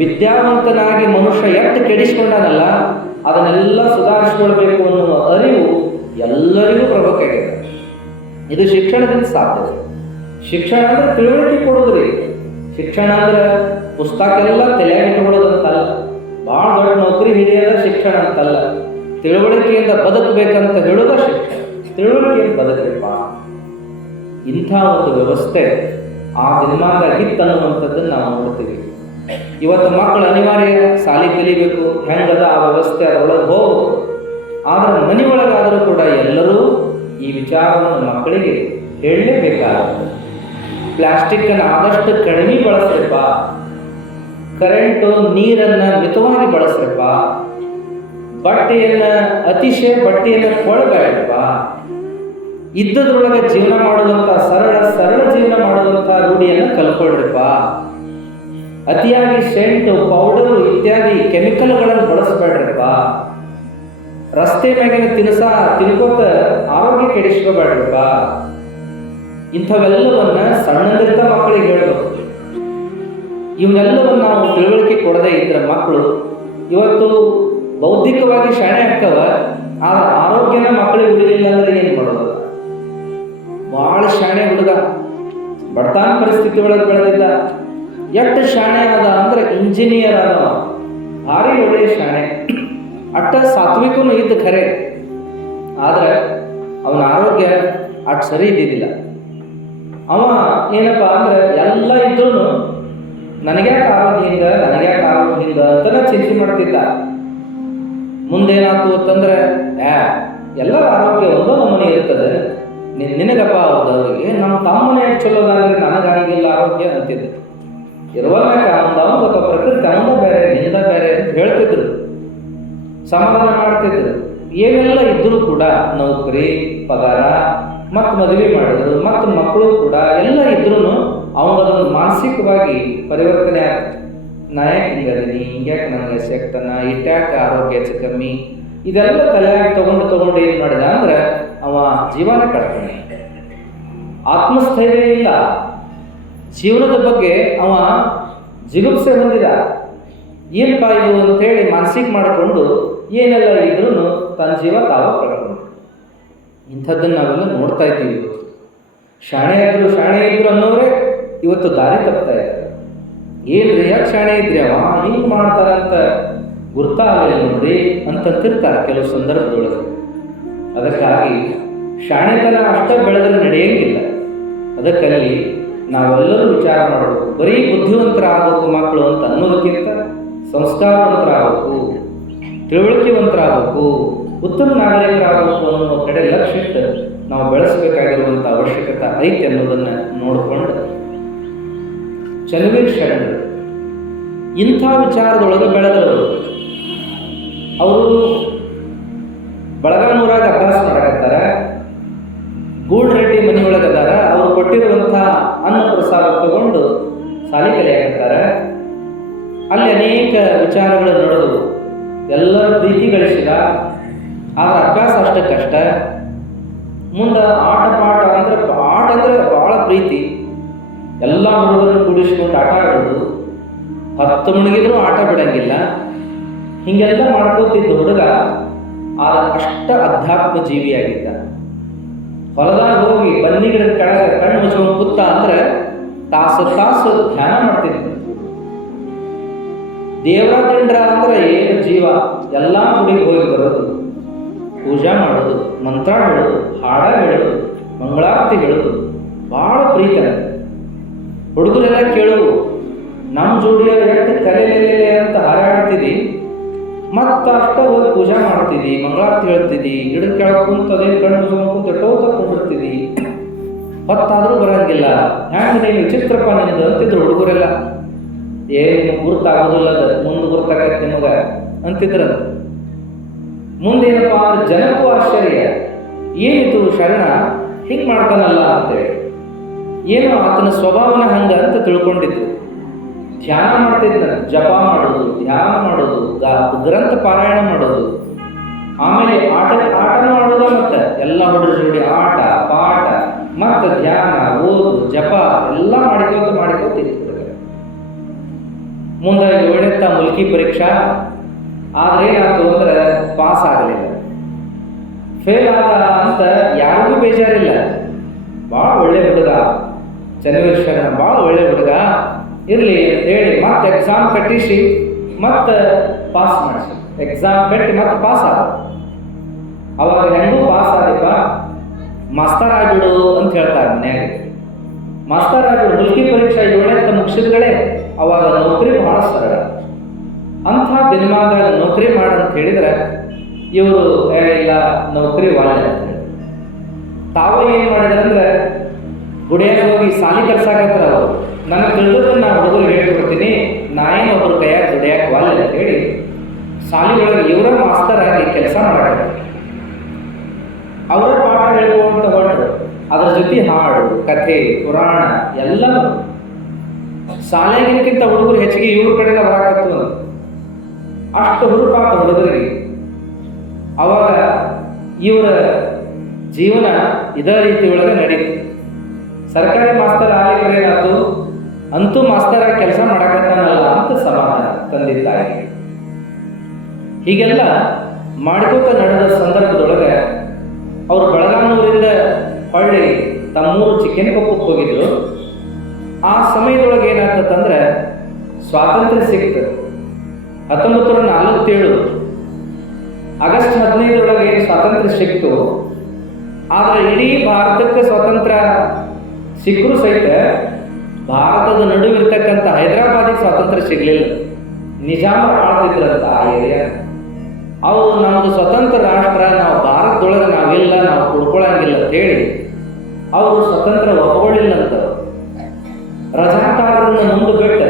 ವಿದ್ಯಾವಂತನಾಗಿ ಮನುಷ್ಯ ಎಷ್ಟು ಕೆಡಿಸ್ಕೊಂಡನಲ್ಲ ಅದನ್ನೆಲ್ಲ ಸುಧಾರಿಸ್ಕೊಳ್ಬೇಕು ಅನ್ನುವ ಅರಿವು ಎಲ್ಲರಿಗೂ ಬರಬೇಕಾಗಿದೆ. ಇದು ಶಿಕ್ಷಣದಿಂದ ಸಾಧ್ಯ. ಶಿಕ್ಷಣ ಅಂದ್ರೆ ತಿಳುವಳಿಕೆ ಕೊಡೋದ್ರಿ. ಶಿಕ್ಷಣ ಅಂದ್ರೆ ಪುಸ್ತಕ ಎಲ್ಲ ತಲೆಯಾಗಿಟ್ಟುಕೊಳ್ಳೋದಂತಲ್ಲ, ಭಾಳ ದೊಡ್ಡ ನೌಕರಿ ಹಿಡಿಯೋದ ಶಿಕ್ಷಣ ಅಂತಲ್ಲ. ತಿಳುವಳಿಕೆಯಿಂದ ಬದುಕಬೇಕಂತ ಹೇಳೋದ ಶಿಕ್ಷಣ. ತಿಳುವಳಿಕೆಯಿಂದ ಬದುಕಬೇಕ. ಇಂಥ ಒಂದು ವ್ಯವಸ್ಥೆ ಆ ದಿನಮಾನದಾಗಿತ್ತು ಅನ್ನುವಂಥದ್ದನ್ನು ನಾವು ನೋಡ್ತೀವಿ. ಇವತ್ತು ಮಕ್ಕಳು ಅನಿವಾರ್ಯ ಶಾಲೆ ಕಲಿಬೇಕು, ಹೆಂಗದ ಆ ವ್ಯವಸ್ಥೆ ಅದರೊಳಗೆ ಹೋಗಬೇಕು. ಆದರೆ ಮನೆ ಒಳಗಾದರೂ ಕೂಡ ಎಲ್ಲರೂ ಈ ವಿಚಾರವನ್ನು ಮಕ್ಕಳಿಗೆ ಹೇಳಲೇಬೇಕಾಗುತ್ತೆ. ಪ್ಲಾಸ್ಟಿಕ್ಕನ್ನು ಆದಷ್ಟು ಕಡಿಮೆ ಬಳಸ್ರಪ್ಪ, ಕರೆಂಟು ನೀರನ್ನು ಮಿತವಾಗಿ ಬಳಸ್ರಪ್ಪ, ಬಟ್ಟೆಯನ್ನು ಕೊಡಬೇಡಪ್ಪ, ಇದ್ದದ್ರೊಳಗೆ ಜೀವನ ಮಾಡುವಂಥ ಸರಳ ಜೀವನ ಮಾಡುವಂಥ ರೂಢಿಯನ್ನು ಕಲ್ಕೊಳ್ರಪ್ಪ. ಅತಿಯಾಗಿ ಸೆಂಟು, ಪೌಡರು ಇತ್ಯಾದಿ ಕೆಮಿಕಲ್ಗಳನ್ನು ಬಳಸಬೇಡ್ರಪ್ಪ. ರಸ್ತೆ ಮ್ಯಾಗಿನ ತಿನ್ಕೋತ ಆರೋಗ್ಯ ಕೆಡಿಸ್ಕೋಬೇಡ್ರಪ್ಪ. ಇಂಥವೆಲ್ಲವನ್ನ ಸಣ್ಣದಿರ್ತ ಮಕ್ಕಳಿಗೆ ಹೇಳಬೇಕು. ಇವನ್ನೆಲ್ಲವನ್ನು ನಾವು ತಿಳುವಳಿಕೆ ಕೊಡದೇ ಇದ್ರೆ ಮಕ್ಕಳು ಇವತ್ತು ಬೌದ್ಧಿಕವಾಗಿ ಶಾಣೆ ಆಗ್ತವ, ಆದ್ರೆ ಆರೋಗ್ಯನ ಮಕ್ಕಳಿಗೆ ಉಳಿಲಿಲ್ಲ ಅಂದ್ರೆ ಏನು ಮಾಡೋದು? ಭಾಳ ಶಾಣೆ ಹುಡುಗ, ಬಡತನ ಪರಿಸ್ಥಿತಿ ಒಳಗೆ ಬೆಳೆದಿದ್ದ, ಎಷ್ಟು ಶಾಣೆ ಆದ ಅಂದ್ರೆ ಇಂಜಿನಿಯರ್ ಆದ, ಭಾರಿ ಒಳ್ಳೆಯ ಶಾಣೆ, ಅಟ್ಟ ಸಾತ್ವಿಕನು ಇದ್ದ ಖರೆ. ಆದ್ರೆ ಅವನ ಆರೋಗ್ಯ ಅಷ್ಟು ಸರಿ ಇದ್ದಿದ್ದಿಲ್ಲ. ಅವ ಏನಪ್ಪ ಅಂದ್ರೆ ಎಲ್ಲ ಇದ್ರೂ ನನಗ್ಯಾಕೆ ಆರೋಗ್ಯ ಹಿಂಗ ಅಂತನ ಚಿಂತೆ ಮಾಡ್ತಿದ್ದ. ಮುಂದೇನಾಯ್ತು ಅಂತಂದ್ರೆ ಎಲ್ಲರ ಆರೋಗ್ಯ ಒಂದೋ ನಮೂನೆ ಇರ್ತದೆ, ನಿನಗಪ್ಪ ಅವ್ರಿಗೆ ನಮ್ಮ ತಮ್ಮನೇ ಚಲೋದಾದ್ರೆ ನನಗಾಗಿಲ್ಲ ಆರೋಗ್ಯ ಅಂತಿದ್ದೆ. ಇರುವಾಗ ಅವನದಪ್ಪ ಪ್ರಕೃತಿ ಅವನ ಬೇರೆ ನಿಂದ ಬೇರೆ ಅಂತ ಹೇಳ್ತಿದ್ರು, ಸಮಾಧಾನ ಮಾಡ್ತಿದ್ರು. ಏನೆಲ್ಲ ಇದ್ರೂ ಕೂಡ ನೌಕರಿ, ಪಗಾರ, ಮತ್ತು ಮದುವೆ ಮಾಡಿದ್ರು, ಮತ್ತು ಮಕ್ಕಳು ಕೂಡ ಎಲ್ಲ ಇದ್ರೂ ಅವನದೊಂದು ಮಾನಸಿಕವಾಗಿ ಪರಿವರ್ತನೆ ಆಗ್ತದೆ. ನಾ ಯಾಕೆ ಹಿಂಗದೀನಿ, ಹಿಂಗ್ಯಾಕೆ ನನಗೆ ಶಕ್ತನ, ಇಟ್ಯಾಕೆ ಆರೋಗ್ಯ ಹೆಚ್ಚು ಕಮ್ಮಿ, ಇದೆಲ್ಲ ತಲೆಯಾಗಿ ತಗೊಂಡು ಏನು ಮಾಡಿದ ಅಂದ್ರೆ ಅವ ಜೀವನ ಕಳ್ತಾನೆ. ಆತ್ಮಸ್ಥೈರ್ಯ ಇಲ್ಲ, ಜೀವನದ ಬಗ್ಗೆ ಅವ ಜಿಗುಪ್ಸೆ ಹೊಂದಿದ. ಏನಪ್ಪ ಇದು ಅಂತೇಳಿ ಮಾನಸಿಕ ಮಾಡಿಕೊಂಡು ಏನೆಲ್ಲ ಇದ್ರೂ ತನ್ನ ಜೀವ ತಾವ ಕಳ್ಕೊಂಡು. ಇಂಥದ್ದನ್ನು ನಾವೆಲ್ಲ ನೋಡ್ತಾ ಇದ್ದೀವಿ. ಇವತ್ತು ಶಾಣೆ ಇದ್ರು ಅನ್ನೋರೇ ಇವತ್ತು ದಾರಿ ತಪ್ತಾ ಇದ್ದಾರೆ. ಏನ್ರಿ ಯಾಕೆ ಶಾಣೆ ಇದ್ರಿ ಅವ ಹಿಂಗೆ ಮಾಡ್ತಾರಂತ ಗುರ್ತಾಗಲಿ ನೋಡ್ರಿ ಅಂತಂತಿರ್ತಾರೆ ಕೆಲವು ಸಂದರ್ಭದೊಳಗೆ. ಅದಕ್ಕಾಗಿ ಶಾಣೆತನ ಅಷ್ಟೇ ಬೆಳೆದ್ರೆ ನಡೆಯಂಗಿಲ್ಲ. ಅದಕ್ಕಲ್ಲಿ ನಾವೆಲ್ಲರೂ ವಿಚಾರ ಮಾಡಬೇಕು. ಬರೀ ಬುದ್ಧಿವಂತರಾಗಬೇಕು ಮಕ್ಕಳು ಅಂತ ಅನ್ನೋದಕ್ಕಿಂತ ಸಂಸ್ಕಾರವಂತರಾಗಬೇಕು, ತಿಳುವಳಿಕೆವಂತರಾಗಬೇಕು, ಉತ್ತಮ ನಾಗರಿಕರಾಗಬೇಕು ಅನ್ನೋ ಕಡೆ ಲಕ್ಷ್ಯ ಇಟ್ಟು ನಾವು ಬೆಳೆಸಬೇಕಾಗಿರುವಂಥ ಅವಶ್ಯಕತೆ ಐತೆ ಅನ್ನೋದನ್ನು ನೋಡಿಕೊಂಡು ಚನ್ನವೀರ ಶರಣರು ಇಂಥ ವಿಚಾರದೊಳಗೆ ಬೆಳೆದವರು. ಅವರು ಬಳಗಾನೂರಾಗ ಅಭ್ಯಾಸ ಮಾಡಕತ್ತಾರೆ. ಗೂಡ್ರೆಡ್ಡಿ ಮನೆಯೊಳಗೆ ಅದಾರ. ಅವರು ಕೊಟ್ಟಿರುವಂಥ ಅನ್ನ ಪ್ರಸಾದ ತಗೊಂಡು ಸಾಲಿ ಕಲಿಯಾಕತ್ತಾರೆ. ಅಲ್ಲಿ ಅನೇಕ ವಿಚಾರಗಳು ನಡೆದು ಎಲ್ಲರ ಪ್ರೀತಿ ಗಳಿಸಿದ. ಆದ್ರೆ ಅಭ್ಯಾಸ ಅಷ್ಟಕ್ಕಷ್ಟ. ಮುಂದೆ ಆಟ ಅಂದ್ರೆ ಭಾಳ ಪ್ರೀತಿ. ಎಲ್ಲ ಹುಡುಗರನ್ನು ಕೂಡಿಸ್ಕೊಂಡು ಆಟ ಆಡೋದು, 10 ಮುಳುಗಿದ್ರೂ ಆಟ ಬಿಡಂಗಿಲ್ಲ. ಹೀಗೆಲ್ಲ ಮಾಡ್ಕೋತಿದ್ದ ಹುಡುಗ ಅಷ್ಟ ಅಧ್ಯಾತ್ಮ ಜೀವಿಯಾಗಿದ್ದ. ಹೊಲದಾಗ ಹೋಗಿ ಬನ್ನಿ ಗಿಡದ ಕೆಳಗೆ ಕಣ್ಣು ಮುಚ್ಕೊಂಡು ಕೂತ ಅಂದ್ರೆ ತಾಸು ಧ್ಯಾನ ಮಾಡ್ತಿದ್ದ. ದೇವರ ದಿಂಡ್ರ ಅಂದ್ರೆ ಏನು ಜೀವ. ಎಲ್ಲ ಗುಡಿಗೆ ಹೋಗಿ ಬರೋದು, ಪೂಜಾ ಮಾಡೋದು, ಮಂತ್ರ ಹೇಳೋದು, ಹಾಡ ಹೇಳೋದು, ಮಂಗಳಾರತಿ ಹೇಳೋದು, ಭಾಳ ಪ್ರೀತಿ. ಹುಡುಗರೆಲ್ಲ ಕೇಳೋದು, ನಮ್ಮ ಜೋಡಿಯ ಎಷ್ಟು ಕಲೆಯಲ್ಲೇ ಅಂತ ಹಾರಾಡ್ತಿದ್ದಿ, ಮತ್ತು ಅಷ್ಟ ಹೋಗಿ ಪೂಜಾ ಮಾಡ್ತಿದ್ದಿ, ಮಂಗಳಾರತಿ ಹೇಳ್ತಿದ್ದಿ, ಗಿಡದ ಕೆಳಗೆ ಕುಂತದೇ ಕಣ್ಣು ಕುಂತ ಟೋತ ಕುಂಡಿರ್ತಿದ್ದಿ, ಹೊತ್ತಾದರೂ ಬರಂಗಿಲ್ಲ, ಹ್ಯಾಂಗ ನೀನು ವಿಚಿತ್ರಪ್ಪ ನಿಂದು ಅಂತಿದ್ರು ಹುಡುಗರೆಲ್ಲ. ಏನು ಗುರುತಾಗೋದಿಲ್ಲ, ಅದು ಮುಂದೆ ಗುರುತಾಗತ್ತೆ ನಿಮಗೆ ಅಂತಿದ್ರ. ಮುಂದೇನಪ್ಪ ಅಂದ್ರೆ ಜನಕ್ಕೂ ಆಶ್ಚರ್ಯ, ಏನಿತು ಶರಣ ಹಿಂಗೆ ಮಾಡ್ತಾನಲ್ಲ ಅಂತೇಳಿ. ಏನೋ ಆತನ ಸ್ವಭಾವನ ಹಂಗ ಅಂತ ತಿಳ್ಕೊಂಡಿದ್ರು. ಧ್ಯಾನ ಮಾಡ್ತಿದ್ದ, ಜಪ ಮಾಡೋದು, ಧ್ಯಾನ ಮಾಡೋದು, ಗ್ರಂಥ ಪಾರಾಯಣ ಮಾಡೋದು, ಆಮೇಲೆ ಆಟನೂ ಆಡೋದು, ಮತ್ತೆ ಎಲ್ಲ ಹುಡುಗರ ಜೋಡಿ ಆಟ ಪಾಠ ಮತ್ತೆ ಧ್ಯಾನ, ಓದು, ಜಪ ಎಲ್ಲ ಮಾಡಿಕೋತ ಇರ್ತಾರೆ. ಮುಂದೆ 7ನೇ ಮುಲ್ಕಿ ಪರೀಕ್ಷಾ. ಆದ್ರೆ ಏನಾಯ್ತು ಅಂದ್ರೆ ಪಾಸ್ ಆಗಲಿಲ್ಲ. ಫೇಲ್ ಆದ ಅಂತ ಯಾರಿಗೂ ಬೇಜಾರಿಲ್ಲ. ಭಾಳ ಒಳ್ಳೆ ಹುಡುಗ ಚನ್ನವೀರ ಶರಣ, ಭಾಳ ಒಳ್ಳೆ ಹುಡುಗ, ಇರಲಿ ಹೇಳಿ ಮತ್ತೆ ಎಕ್ಸಾಮ್ ಕಟ್ಟಿಸಿ ಮತ್ತೆ ಪಾಸ್ ಮಾಡಿಸಿ. ಎಕ್ಸಾಮ್ ಕಟ್ಟಿ ಮತ್ತೆ ಪಾಸ್ ಆದ. ಅವಾಗ ಹೆಂಗೂ ಪಾಸ್ ಆದಿಪ್ಪ, ಮಾಸ್ತರ್ ಆಗಿಬಿಡು ಅಂತ ಹೇಳ್ತಾರೆ ಮನ್ಯಾಗ. ಮಾಸ್ತರ್ ಆಗಿಬಿಡು, ಮುಲ್ಕಿ ಪರೀಕ್ಷೆ 7ನೇ ಮುಗಿಸಿದ್ಗಳೇ ಅವಾಗ ನೌಕರಿ ಭಾಳ ಸರಳ. ಅಂಥ ದಿನಮಾನದಾಗ ನೌಕರಿ ಮಾಡಂತ ಹೇಳಿದ್ರೆ ಇವರು ಇಲ್ಲ ನೌಕರಿ ವಾಲ್ಯ ಅಂತ ಹೇಳಿ ತಾವು ಏನು ಮಾಡಿದ್ರಂದ್ರೆ ಗುಡಿಯಾಗ ಹೋಗಿ ಸಾಲಿ ಕಲ್ಸಾಕತ್ತಾರ. ಅವರು ನನಗೆ ತಿಳಿದದನ್ನು ನಾ ಹುಡುಗರು ಹೇಳ್ಕೊಡ್ತೀನಿ, ನಾ ಏನು ಒಬ್ಬರು ಕೈಯಾಗ ದುಡಿಯಾಕ ವಾಲ್ಯ ಅಂತ ಹೇಳಿ ಸಾಲಿ ಒಳಗೆ ಇವರ ಮಾಸ್ತರ್ ಆಗಿ ಕೆಲಸ ಮಾಡಾಕತ್ತಾರೆ. ಅವರ ಪಾಠ ಹೇಳ್ಕೊಂತ ಹೊರಟು ಅದ್ರ ಜೊತೆ ಹಾಡು, ಕಥೆ, ಪುರಾಣ ಎಲ್ಲನೂ. ಶಾಲೆಗಿನಕ್ಕಿಂತ ಹುಡುಗರು ಹೆಚ್ಚಿಗೆ ಇವ್ರ ಕಡೆಗೆ ಬರಾಕತ್ತು. ಅಷ್ಟು ಹುರುಪಾತ ಹುಡುಗರಿಗೆ. ಅವಾಗ ಇವರ ಜೀವನ ಇದೇ ರೀತಿ ಒಳಗೆ ನಡೀತು. ಸರ್ಕಾರಿ ಮಾಸ್ತರ್ ಆಗಲಿಕ್ಕೇನಾಯ್ತು, ಅಂತೂ ಮಾಸ್ತರ್ ಆಗಿ ಕೆಲಸ ಮಾಡಕತ್ತಾನಲ್ಲ ಅಂತ ಸಮಾಧಾನ ತಂದಿದ್ದಾರೆ. ಹೀಗೆಲ್ಲ ಮಾಡ್ಕೋತ ನಡೆದ ಸಂದರ್ಭದೊಳಗೆ ಅವರು ಬೆಳಗಾನೂರಿಂದ ಹೊಳ್ಳಿ ತಮ್ಮೂರು ಚಿಕ್ಕನಕೊಪ್ಪಕ್ಕೆ ಹೋಗಿದ್ರು. ಆ ಸಮಯದೊಳಗೆ ಏನಾಗ್ತದಂದ್ರೆ ಸ್ವಾತಂತ್ರ್ಯ ಸಿಕ್ತು. 1947 ಆಗಸ್ಟ್ 15 ಏನು ಸ್ವಾತಂತ್ರ್ಯ ಸಿಕ್ತು. ಆದರೆ ಇಡೀ ಭಾರತಕ್ಕೆ ಸ್ವಾತಂತ್ರ್ಯ ಸಿಕ್ಕರೂ ಸಹಿತ ಭಾರತದ ನಡುವಿರ್ತಕ್ಕಂಥ ಹೈದರಾಬಾದಿಗೆ ಸ್ವಾತಂತ್ರ್ಯ ಸಿಗಲಿಲ್ಲ. ನಿಜಾಮರು ಆಳ್ತಿದ್ರಂತ ಆ ಏರಿಯಾ. ಅವರು ನಮ್ಮದು ಸ್ವತಂತ್ರ ರಾಷ್ಟ್ರ, ನಾವು ಭಾರತದೊಳಗೆ ನಾವಿಲ್ಲ, ನಾವು ಕುಡ್ಕೊಳಂಗಿಲ್ಲ ಅಂತ ಹೇಳಿ ಅವರು ಸ್ವತಂತ್ರ ಒಪ್ಕೊಳ್ಳಿಲ್ಲ ಅಂತ ರಜಾಕಾರರನ್ನು ಮುಂದೆ ಬಿಟ್ಟು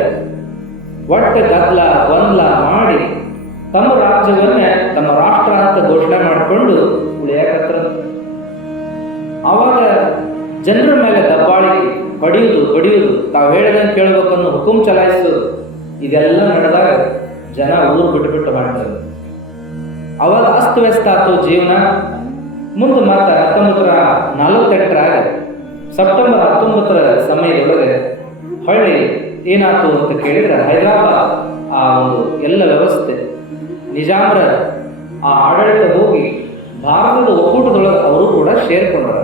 ಒಟ್ಟು ಗದ್ದಲ ಗೊಂದಲ ಮಾಡಿ ತಮ್ಮ ರಾಜ್ಯವನ್ನೇ ತಮ್ಮ ರಾಷ್ಟ್ರ ಅಂತ ಘೋಷಣೆ ಮಾಡಿಕೊಂಡು ಉಳಿಯಾಕತ್ರ. ಆವಾಗ ಜನರ ಮೇಲೆ ದಬ್ಬಾಳಿಕೆ, ಹೊಡೆಯುವುದು, ತಾವು ಹೇಳಿದಂಗೆ ಕೇಳಬೇಕನ್ನೋ ಹುಕುಂ ಚಲಾಯಿಸೋದು, ಇದೆಲ್ಲ ನಡೆದಾಗ ಜನ ಊರು ಬಿಟ್ಟು ಮಾಡ್ತಾರೆ. ಅವಾಗ ಅಸ್ತವ್ಯಸ್ತ ಆಯ್ತು ಜೀವನ. ಮುಂದೆ ಮತ್ತೆ 1948 ಸೆಪ್ಟೆಂಬರ್ 19 ಸಮಯದೊಳಗೆ ಹೊಳ್ಳಿ ಏನಾಯ್ತು ಅಂತ ಕೇಳಿದ್ರೆ ಹೈದರಾಬಾದ್ ಆ ಒಂದು ಎಲ್ಲ ವ್ಯವಸ್ಥೆ ನಿಜಾಮರ ಆ ಆಡಳಿತ ಹೋಗಿ ಭಾರತದ ಒಕ್ಕೂಟದೊಳಗೆ ಅವರು ಕೂಡ ಸೇರ್ಕೊಂಡ್ರ.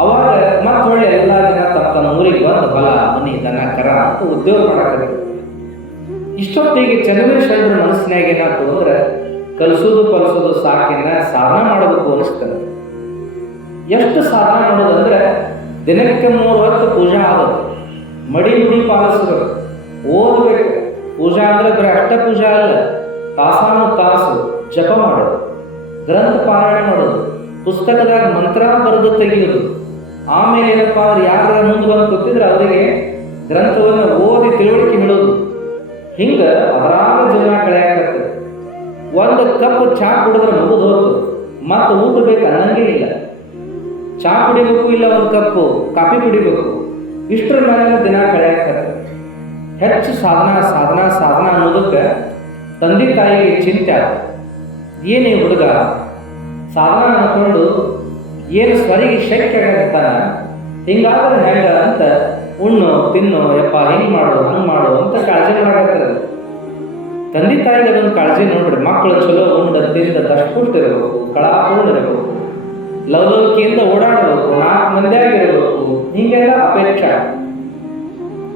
ಅವಾಗ ಮತ್ತೆ ಹೊಳ್ಳಿ ಎಲ್ಲ ಜನ ತಮ್ಮ ಊರಿಗೆ ಬಂದು ಹೊಲ ಮನಿ ದನ ಕರ ಅಂತ ಉದ್ಯೋಗ ಮಾಡಾಕತ್ರು. ಇಷ್ಟೊತ್ತಿಗೆ ಚನ್ನವೀರಶರಣರ ಮನಸ್ಸಿನಾಗ ಏನಾಯ್ತು ಅಂದ್ರೆ ಕಲಿಸೋದು ಪಲಿಸೋದು ಸಾಕಿನ ಸಾಧನ ಮಾಡಬೇಕು ಅನಿಸ್ತದೆ. ಎಷ್ಟು ಸಾಧನ ಮಾಡೋದಂದ್ರೆ ದಿನಕ್ಕೆ 3 ಹೊತ್ತು ಪೂಜಾ ಆಗುತ್ತೆ, ಮಡಿ ಪಾಲಿಸ್ಬೇಕು, ಓದಬೇಕು. ಪೂಜಾ ಅಂದ್ರೆ ಬರೀ ಅಷ್ಟ ಪೂಜಾ ಅಲ್ಲ, ತಾಸಾನು ತಾಸು ಜಪ ಮಾಡೋದು, ಗ್ರಂಥ ಪಾರಾಯಣ ಮಾಡೋದು, ಪುಸ್ತಕದಾಗ ಮಂತ್ರ ಬರೆದು ತೆಗೆಯೋದು. ಆಮೇಲೆ ಏನಪ್ಪಾ ಅಂದ್ರೆ ಯಾರ ಮುಂದೆ ಬಂದು ಕೂತಿದ್ರೆ ಅವರಿಗೆ ಗ್ರಂಥವನ್ನು ಓದಿ ತಿಳುವಳಿಕೆ ಹೇಳೋದು. ಹಿಂಗ ಅದರಾಗ ಜೀವನ ಕಳೆಯಾಕತ್ತೆ. ಒಂದು ಕಪ್ ಚಹಾ ಕುಡಿದ್ರೆ ಮುಗಿದು ಹೋಗ್ತು, ಮತ್ತೆ ಊಟ ಬೇಕು ಅನ್ನಂಗೇ ಇಲ್ಲ. ಚಹಾ ಕುಡಿಬೇಕು, ಇಲ್ಲ ಒಂದು ಕಪ್ಪು ಕಾಫಿ ಕುಡಿಬೇಕು, ಇಷ್ಟರ ಮೇಲೆ ದಿನ ಕಳೆಯಾಕತ್ತೆ. ಹೆಚ್ಚು ಸಾಧನ ಅನ್ನೋದಕ್ಕೆ ತಂದೆ ತಾಯಿಗೆ ಚಿಂತೆ ಆಗ ಏನೇ ಹುಡುಗ ಸಾಧನ ಅನ್ಕೊಂಡು ಏನು ಸ್ವರಿಗೆ ಶಕ್ಯ ಆಗತ್ತಾನ, ಹಿಂಗಾದ್ರೆ ಹೆಂಗ ಅಂತ ಉಣ್ಣು ತಿನ್ನು ಯಪ್ಪ ಹಿಂಗೆ ಮಾಡು ಹಂಗೆ ಮಾಡು ಅಂತ ಕಾಳಜಿ ಮಾಡಾಕತ್ತದ. ತಂದೆ ತಾಯಿಗೆ ಅದೊಂದು ಕಾಳಜಿ ನೋಡ್ರಿ. ಮಕ್ಕಳು ಚಲೋ ಉಂಡ ತಿಂದ ದಷ್ಟಪುಷ್ಟ ಇರಬೇಕು, ಕಳಾಪೂರ್ಣ ಇರಬೇಕು, ಲವಲವಿಕೆಯಿಂದ ಓಡಾಡಬೇಕು, 4 ಮಂದಿಯಾಗಿರಬೇಕು, ಹಿಂಗೆಲ್ಲ ಅಪೇಕ್ಷೆ.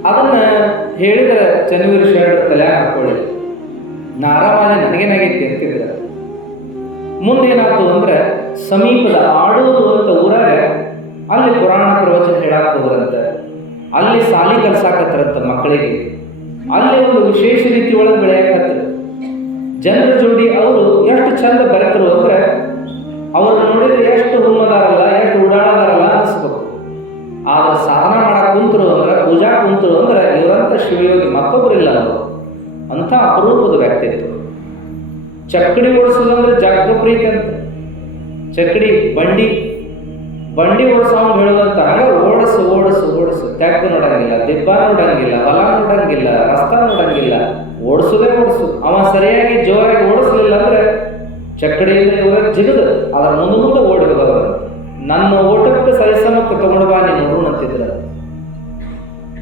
ಅದನ್ನ ಹೇಳಿದ್ರೆ ಚನ್ನವೀರಶರಣರ ತಲೆ ಹಾಕೊಳ್ಳಿ, ನಾರಾಮಾಲಿ ನನಗೇನಾಗೈತಿ ಅಂತಿದ್ರೆ. ಮುಂದೇನಾಯ್ತು ಅಂದ್ರೆ ಸಮೀಪದ ಆಡೂರು ಅಂತ ಊರಾಗ ಅಲ್ಲಿ ಪುರಾಣ ಪ್ರವಚನ ಹೇಳಾಕ ಹೋದ್ರಂತ. ಅಲ್ಲಿ ಸಾಲಿ ಕಲ್ಸಾಕತ್ತರಂತ ಮಕ್ಕಳಿಗೆ. ಅಲ್ಲಿ ಒಂದು ವಿಶೇಷ ರೀತಿ ಒಳಗೆ ಬೆಳೆಯಾಕತ್ತ. ಜನರ ಜೋಡಿ ಅವರು ಎಷ್ಟು ಚಂದ ಬೆರೆತರು ಅಂದ್ರೆ ಅವ್ರನ್ನ ನೋಡಿದ್ರೆ ಎಷ್ಟು ಹುಮ್ಮದಾರಲ್ಲ, ಎಷ್ಟು ಉಡಾಳದಾರಲ್ಲ ಅನಿಸ್ಬೇಕು. ಆದ್ರೆ ಸಾಧನ ಮಾಡಕ್ ಕುಂತರು ಅಂದ್ರೆ, ಪೂಜಾ ಕುಂತರು ಅಂದ್ರೆ ಇವರಂತ ಶಿವಯೋಗಿ ಮತ್ತೊಬ್ಬರಿಲ್ಲ ಅವರು. ಅಂತ ಅಪರೂಪದ ವ್ಯಕ್ತಿತ್ವ. ಚಕ್ಕಡಿ ಓಡಿಸೋದಂದ್ರೆ ಜಗ್ಗ ಪ್ರೀತಿ ಅಂತ. ಚಕ್ಕಡಿ ಬಂಡಿ ಓಡಿಸೋಂಗ್ ಹೇಳೋದಂತ ಹಂಗ ಓಡಿಸು ಓಡಿಸು ಓಡಿಸು, ತೆಗ್ಗ ನೋಡಂಗಿಲ್ಲ, ದಿಬ್ಬ ನೋಡಂಗಿಲ್ಲ, ಹೊಲ ನೋಡಂಗಿಲ್ಲ, ರಸ್ತಾ ನೋಡಂಗಿಲ್ಲ, ಓಡಿಸೋದೇ ಓಡಿಸು. ಅವ ಸರಿಯಾಗಿ ಜೋರಾಗಿ ಓಡಿಸ್ಲಿಲ್ಲ ಅಂದ್ರೆ ಚಕ್ಕಡಿಯಿಂದ ಇವರ ಜಿಗದು ಅದರ ಮುಂದೆ ಓಡಿ ಹೋಗೋದು. ನನ್ನ ಓಟಕ್ಕೆ ಸರಿಸಮಕ್ಕೆ ತಗೊಂಡು ಬಾ ನೀನು ನೋಡು ಅಂತಿದ್ರ.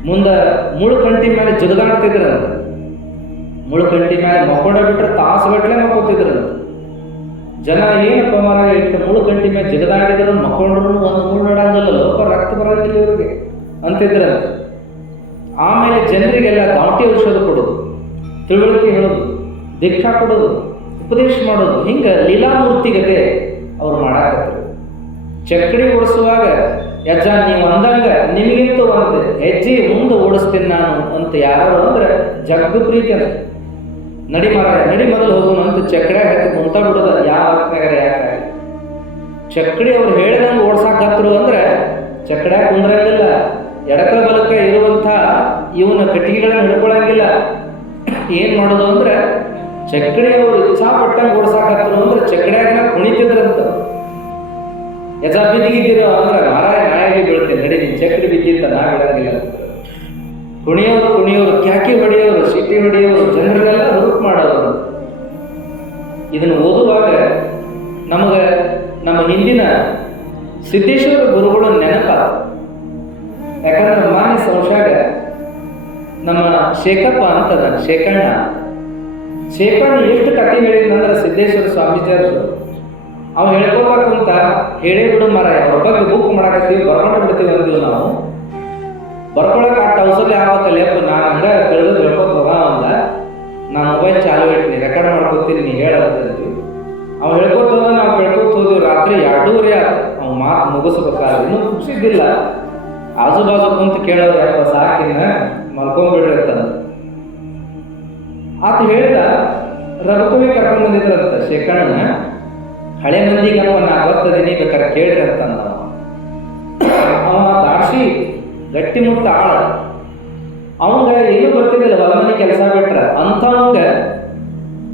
ಮುಂದೆ ಮುಳುಕಂಟಿ ಮೇಲೆ ಜಿಗದಾಡ್ತಿದ್ರಂತ. ಮುಳುಕಂಟಿ ಮೇಲೆ ಮಕ್ಕೊಂಡ ಬಿಟ್ರೆ ತಾಸುಗಟ್ಲೆ ಮಕ್ಕೋತಿದ್ರಂತ. ಜನ ಏನಪ್ಪ ಮರ ಇಟ್ಟು ಮುಳುಕಂಟಿ ಮೇಲೆ ಜಿಗದಾಡಿದ್ರು ಮಕ್ಕೊಂಡ್ರು ಒಂದು ಮುಳ್ಳು ನಡಂಗಿಲ್ಲ, ಲೋಕ ರಕ್ತ ಬರಂಗಿಲ್ಲ ಇವ್ರಿಗೆ ಅಂತಿದ್ರಂತ. ಆಮೇಲೆ ಜನರಿಗೆಲ್ಲ ದಾಂಟಿ ಔಷಧ ಕೊಡೋದು, ತಿಳುವಳಿಕೆ ಹೇಳೋದು, ದೀಕ್ಷಾ ಕೊಡೋದು, ಉಪದೇಶ ಮಾಡೋದು, ಹಿಂಗ ಲೀಲಾಮೂರ್ತಿಗತೆ ಅವ್ರು ಮಾಡಾಕತ್ರು. ಚಕ್ಕಡಿ ಓಡಿಸುವಾಗ ಯಜ್ಜ ನೀವು ಅಂದಂಗ ನಿಮಗಿಂತ ಒಂದು ಹೆಜ್ಜೆ ಮುಂದೆ ಓಡಿಸ್ತೀನಿ ನಾನು ಅಂತ ಯಾರು ಅಂದ್ರೆ ಜಗ್ಗ ಪ್ರೀತಿ ಅಂತ. ನಡಿ ಮಾರಾಯ ನಡಿ ಮೊದಲು ಹೋಗೋಣ ಅಂತ ಚಕ್ಕಡಿ ಹತ್ತಿ ಮುಂತ ಬಿಡೋದ ಯಾವ ಅರ್ಥನಾಗರ ಯಾಕೆ. ಚಕ್ಕಡಿ ಅವ್ರು ಹೇಳಿದಂಗೆ ಓಡ್ಸಾಕತ್ರು ಅಂದ್ರೆ ಚಕ್ಕಡ್ಯಾಗ ಕುಂದ್ರಂಗಿಲ್ಲ, ಎಡಕ ಬಲಕ ಇರುವಂಥ ಇವನ ಕಟ್ಟಿಗೆಗಳನ್ನ ಹಿಡ್ಕೊಳಂಗಿಲ್ಲ. ಏನ್ ಮಾಡೋದು ಅಂದ್ರೆ ಚಕ್ಕಡಿ ಅವರು ಇಚ್ಛಾ ಪಟ್ಟಂಗೆ ಓಡ್ಸಾಕತ್ರು ಅಂದ್ರೆ ಚಕ್ಕಡ್ಯಾಗ ಕುಣಿತಿದ್ರಂತ. ಯಜ ಬಿದ್ದಿದ್ದೀರೋ ಅಂದ್ರೆ ಮಾರಾಯ ನಾಯಾಗಿ ಬೀಳ್ತೇನೆ, ನಡಿ ನಿನ್ ಚಕ್ಕಡಿ ಬಿದ್ದಿತ್ತ ನಾ ಬಿಡಂಗಿಲ್ಲ. ಕುಣಿಯೋರು ಕ್ಯಾಕಿ ಹೊಡೆಯೋರು, ಸಿಟಿ ಹೊಡೆಯೋರು, ಜನರಿಗೆಲ್ಲ ರೂಪ್ ಮಾಡೋರು. ಇದನ್ನು ಓದುವಾಗ ನಮಗೆ ನಮ್ಮ ಹಿಂದಿನ ಸಿದ್ದೇಶ್ವರ ಗುರುಗಳು ನೆನಪಾದ. ಯಾಕಂದ್ರೆ ನಮ್ಮ ಮಾನ್ಯ ಸಂಶಾಗ ನಮ್ಮ ಶೇಖಪ್ಪ ಅಂತದ, ಶೇಖಣ್ಣ ಎಷ್ಟು ಕಥೆ ಹೇಳಿದ್ನಂದ್ರೆ ಸಿದ್ದೇಶ್ವರ ಸ್ವಾಮೀಜಿಯವರು ಅವ್ ಹೇಳ್ಕೋಬೇಕಂತ ಹೇಳೇ ಬಿಡು ಮರ. ಅವ್ರ ಬಗ್ಗೆ ಬುಕ್ ಮಾಡಾಕತ್ತೀವಿ, ಬರ್ಕೊಂಡು ಬಿಡ್ತೀವಿ ಅಂದಿಲ್ಲ ನಾವು. ಬರ್ಕೊಳಕ್ ಆ ಟೌಸಲ್ಲಿ ಆಗ್ಬೇಕಲ್ಲಪ್ಪ, ನಾನು ಹಂಗ ತಿಳಿದು ಹೇಳ್ಕೊತ ಹೋಗ ಅಂದ. ನಾನು ಮೊಬೈಲ್ ಚಾಲು ಇಟ್ಟಿನಿ, ರೆಕಾರ್ಡ್ ಮಾಡ್ಕೊತೀನಿ, ನೀ ಹೇಳಂತೀವಿ. ಅವ್ ಹೇಳ್ಕೊತ ಹೋದ, ನಾವು ಕೇಳ್ಕೊತ ಹೋದ್ವಿ. ರಾತ್ರಿ 2:30 ಆಯ್ತು ಅವ್ ಮಾತು ಮುಗಿಸ್ಬೇಕಾದ್ರೆ. ಇನ್ನೂ ಮುಗಿಸಿದ್ದಿಲ್ಲ. ಆಜು ಬಾಜು ಕುಂತು ಕೇಳೋದು, ಯಾಕ ಸಾಕಿನ ಮಲ್ಕೊಂಡ್ಬಿಡ್ರಿ ಅಂತಂದ. ಆತ ಹೇಳಿದ ರಘುಕವಿ ಕರ್ಕೊಂಡ್ ಬಂದಿದ್ರಂತ ಶೇಖಣ್ಣನ. ಹಳೆ ಮಂದಿಗೆ ನಾ ಬರ್ತದೀನಿ, ಬೇಕಾದ್ರೆ ಕೇಳ್ರಿ ಅಂತಂದ. ಅವ ದಾಡ್ಸಿ ಗಟ್ಟಿ ಮುಟ್ಟ ಆಳ. ಅವಂಗ ಏನು ಬರ್ತಿದ್ದಿಲ್ಲ, ಹೊಲಮನಿ ಕೆಲಸ ಬಿಟ್ರ ಅಂತವಂಗ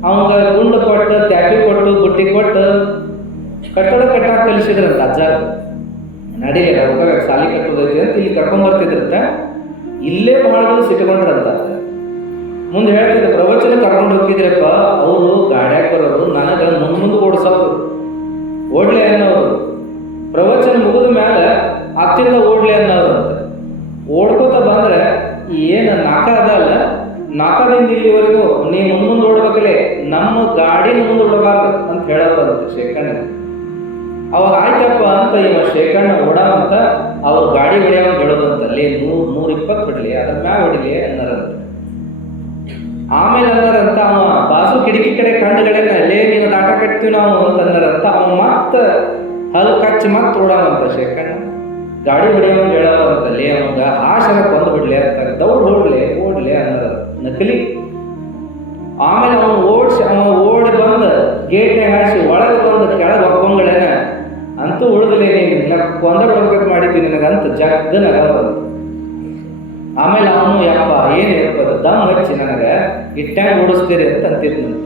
ಅವಂಗ ಗುಂಡು ಕೊಟ್ಟು, ತ್ಯಾಪಿ ಕೊಟ್ಟು, ಬುಟ್ಟಿ ಕೊಟ್ಟು ಕಟ್ಟಡ ಕಟ್ಟಾಕ ಕಲಿಸಿದ್ರಂತ ಅಜ್ಜ. ನಡಿ ರಘುಕವಿ ಸಾಲಿ ಕಟ್ಟೋದೈತಿ ಅಂತ ಇಲ್ಲಿ ಕರ್ಕೊಂಡ್ ಬರ್ತಿದ್ರಂತ. ಇಲ್ಲೇ ಬಹಳ ಸಿಟ್ಕೊಂಡ್ರಂತ. ಮುಂದೆ ಹೇಳ್ತಿದ್ರು, ಪ್ರವಚನ ಕರ್ಕೊಂಡು ಹೋಗಿದ್ರಪ್ಪ ಅವರು ಗಾಡ್ಯಾಗ ಬರೋರು, ನನಗೆ ಮುಂದೆ ಓಡಿಸೋರು, ಓಡ್ಲೆ ಅನ್ನೋರು. ಪ್ರವಚನ ಮುಗಿದ ಮೇಲೆ ಹತ್ತಿಂದ ಓಡ್ಲೆ ಅನ್ನೋರು ಅಂತ. ಓಡ್ಕೋತ ಬಂದ್ರೆ ಏನು ನಾಕ ಅದಲ್ಲ, ನಾಕದಿಂದ ಇಲ್ಲಿವರೆಗೂ ನೀ ಮುಂದೆ ಓಡ್ಬೇಕಲ್ಲೇ, ನಮ್ಮ ಗಾಡಿನ ಮುಂದೆ ಓಡಬಾರ್ದು ಅಂತ ಹೇಳೋರಂತ ಶೇಖಣ್ಣ. ಅವಾಗ ಆಯ್ತಪ್ಪ ಅಂತ ಇವ ಶೇಖಣ್ಣ ಓಡಾವಂತ ಅವ್ರು ಗಾಡಿ ಹೊಡೆಯವ ಹೇಳೋದಂತ, ಅಲ್ಲಿ 120 ಹೊಡಲಿ, ಅದ್ರ ಮ್ಯಾಗ ಹೊಡಿಲಿ ಅನ್ನರಂತ. ಆಮೇಲೆ ಅನ್ನರಂತ ಅವ ಬಾಸು ಕಿಟಕಿ ಕಡೆ ಕಂಡುಗಳೇನ ಅಲ್ಲೇ ನೀವು ದಾಟ ಕಟ್ತೀವಿ ನಾವು ಅಂತ ಅನ್ನರಂತ. ಅವ ಮತ್ತ ಹಲ್ಲು ಕಚ್ಚಿ ಮತ್ತ ಓಡಾವಂತ ಶೇಖಣ್ಣ. ಗಾಡಿ ಹೊಡೆಯವ ಹೇಳೋರಂತಲ್ಲಿ ಅವಂಗ ಆಶನ ಕೊಂದು ಬಿಡ್ಲಿ ಅಂತ, ದೌಡ್ ಓಡ್ಲಿ ಅನ್ನರ ನಕಲಿ. ಆಮೇಲೆ ಅವನು ಓಡಿ ಬಂದು ಗೇಟ್ನಾಗ ಹಾಸಿ ಒಳಗೆ ಬಂದು ಕೆಳಗೆ ಒಪ್ಪಂಗಳೇನ ಅಂತೂ ಉಳಿದಲೇ ನೀನು ಕೊಂದ ಬಿಡ್ಬೇಕಂತ ಮಾಡಿದ್ದೀನಿ ನನಗಂತ ಜಗ್ಗನಗವಂತ. ಆಮೇಲೆ ಅವನು ಯಪ್ಪ ಏನು ಇರ್ಬೋದು ದಮ್ ಹಚ್ಚಿ ನನಗೆ ಇಟ್ಟಾಗ ಓಡಿಸ್ತೀರಿ ಅಂತ ಅಂತಿದ್ನಂತ.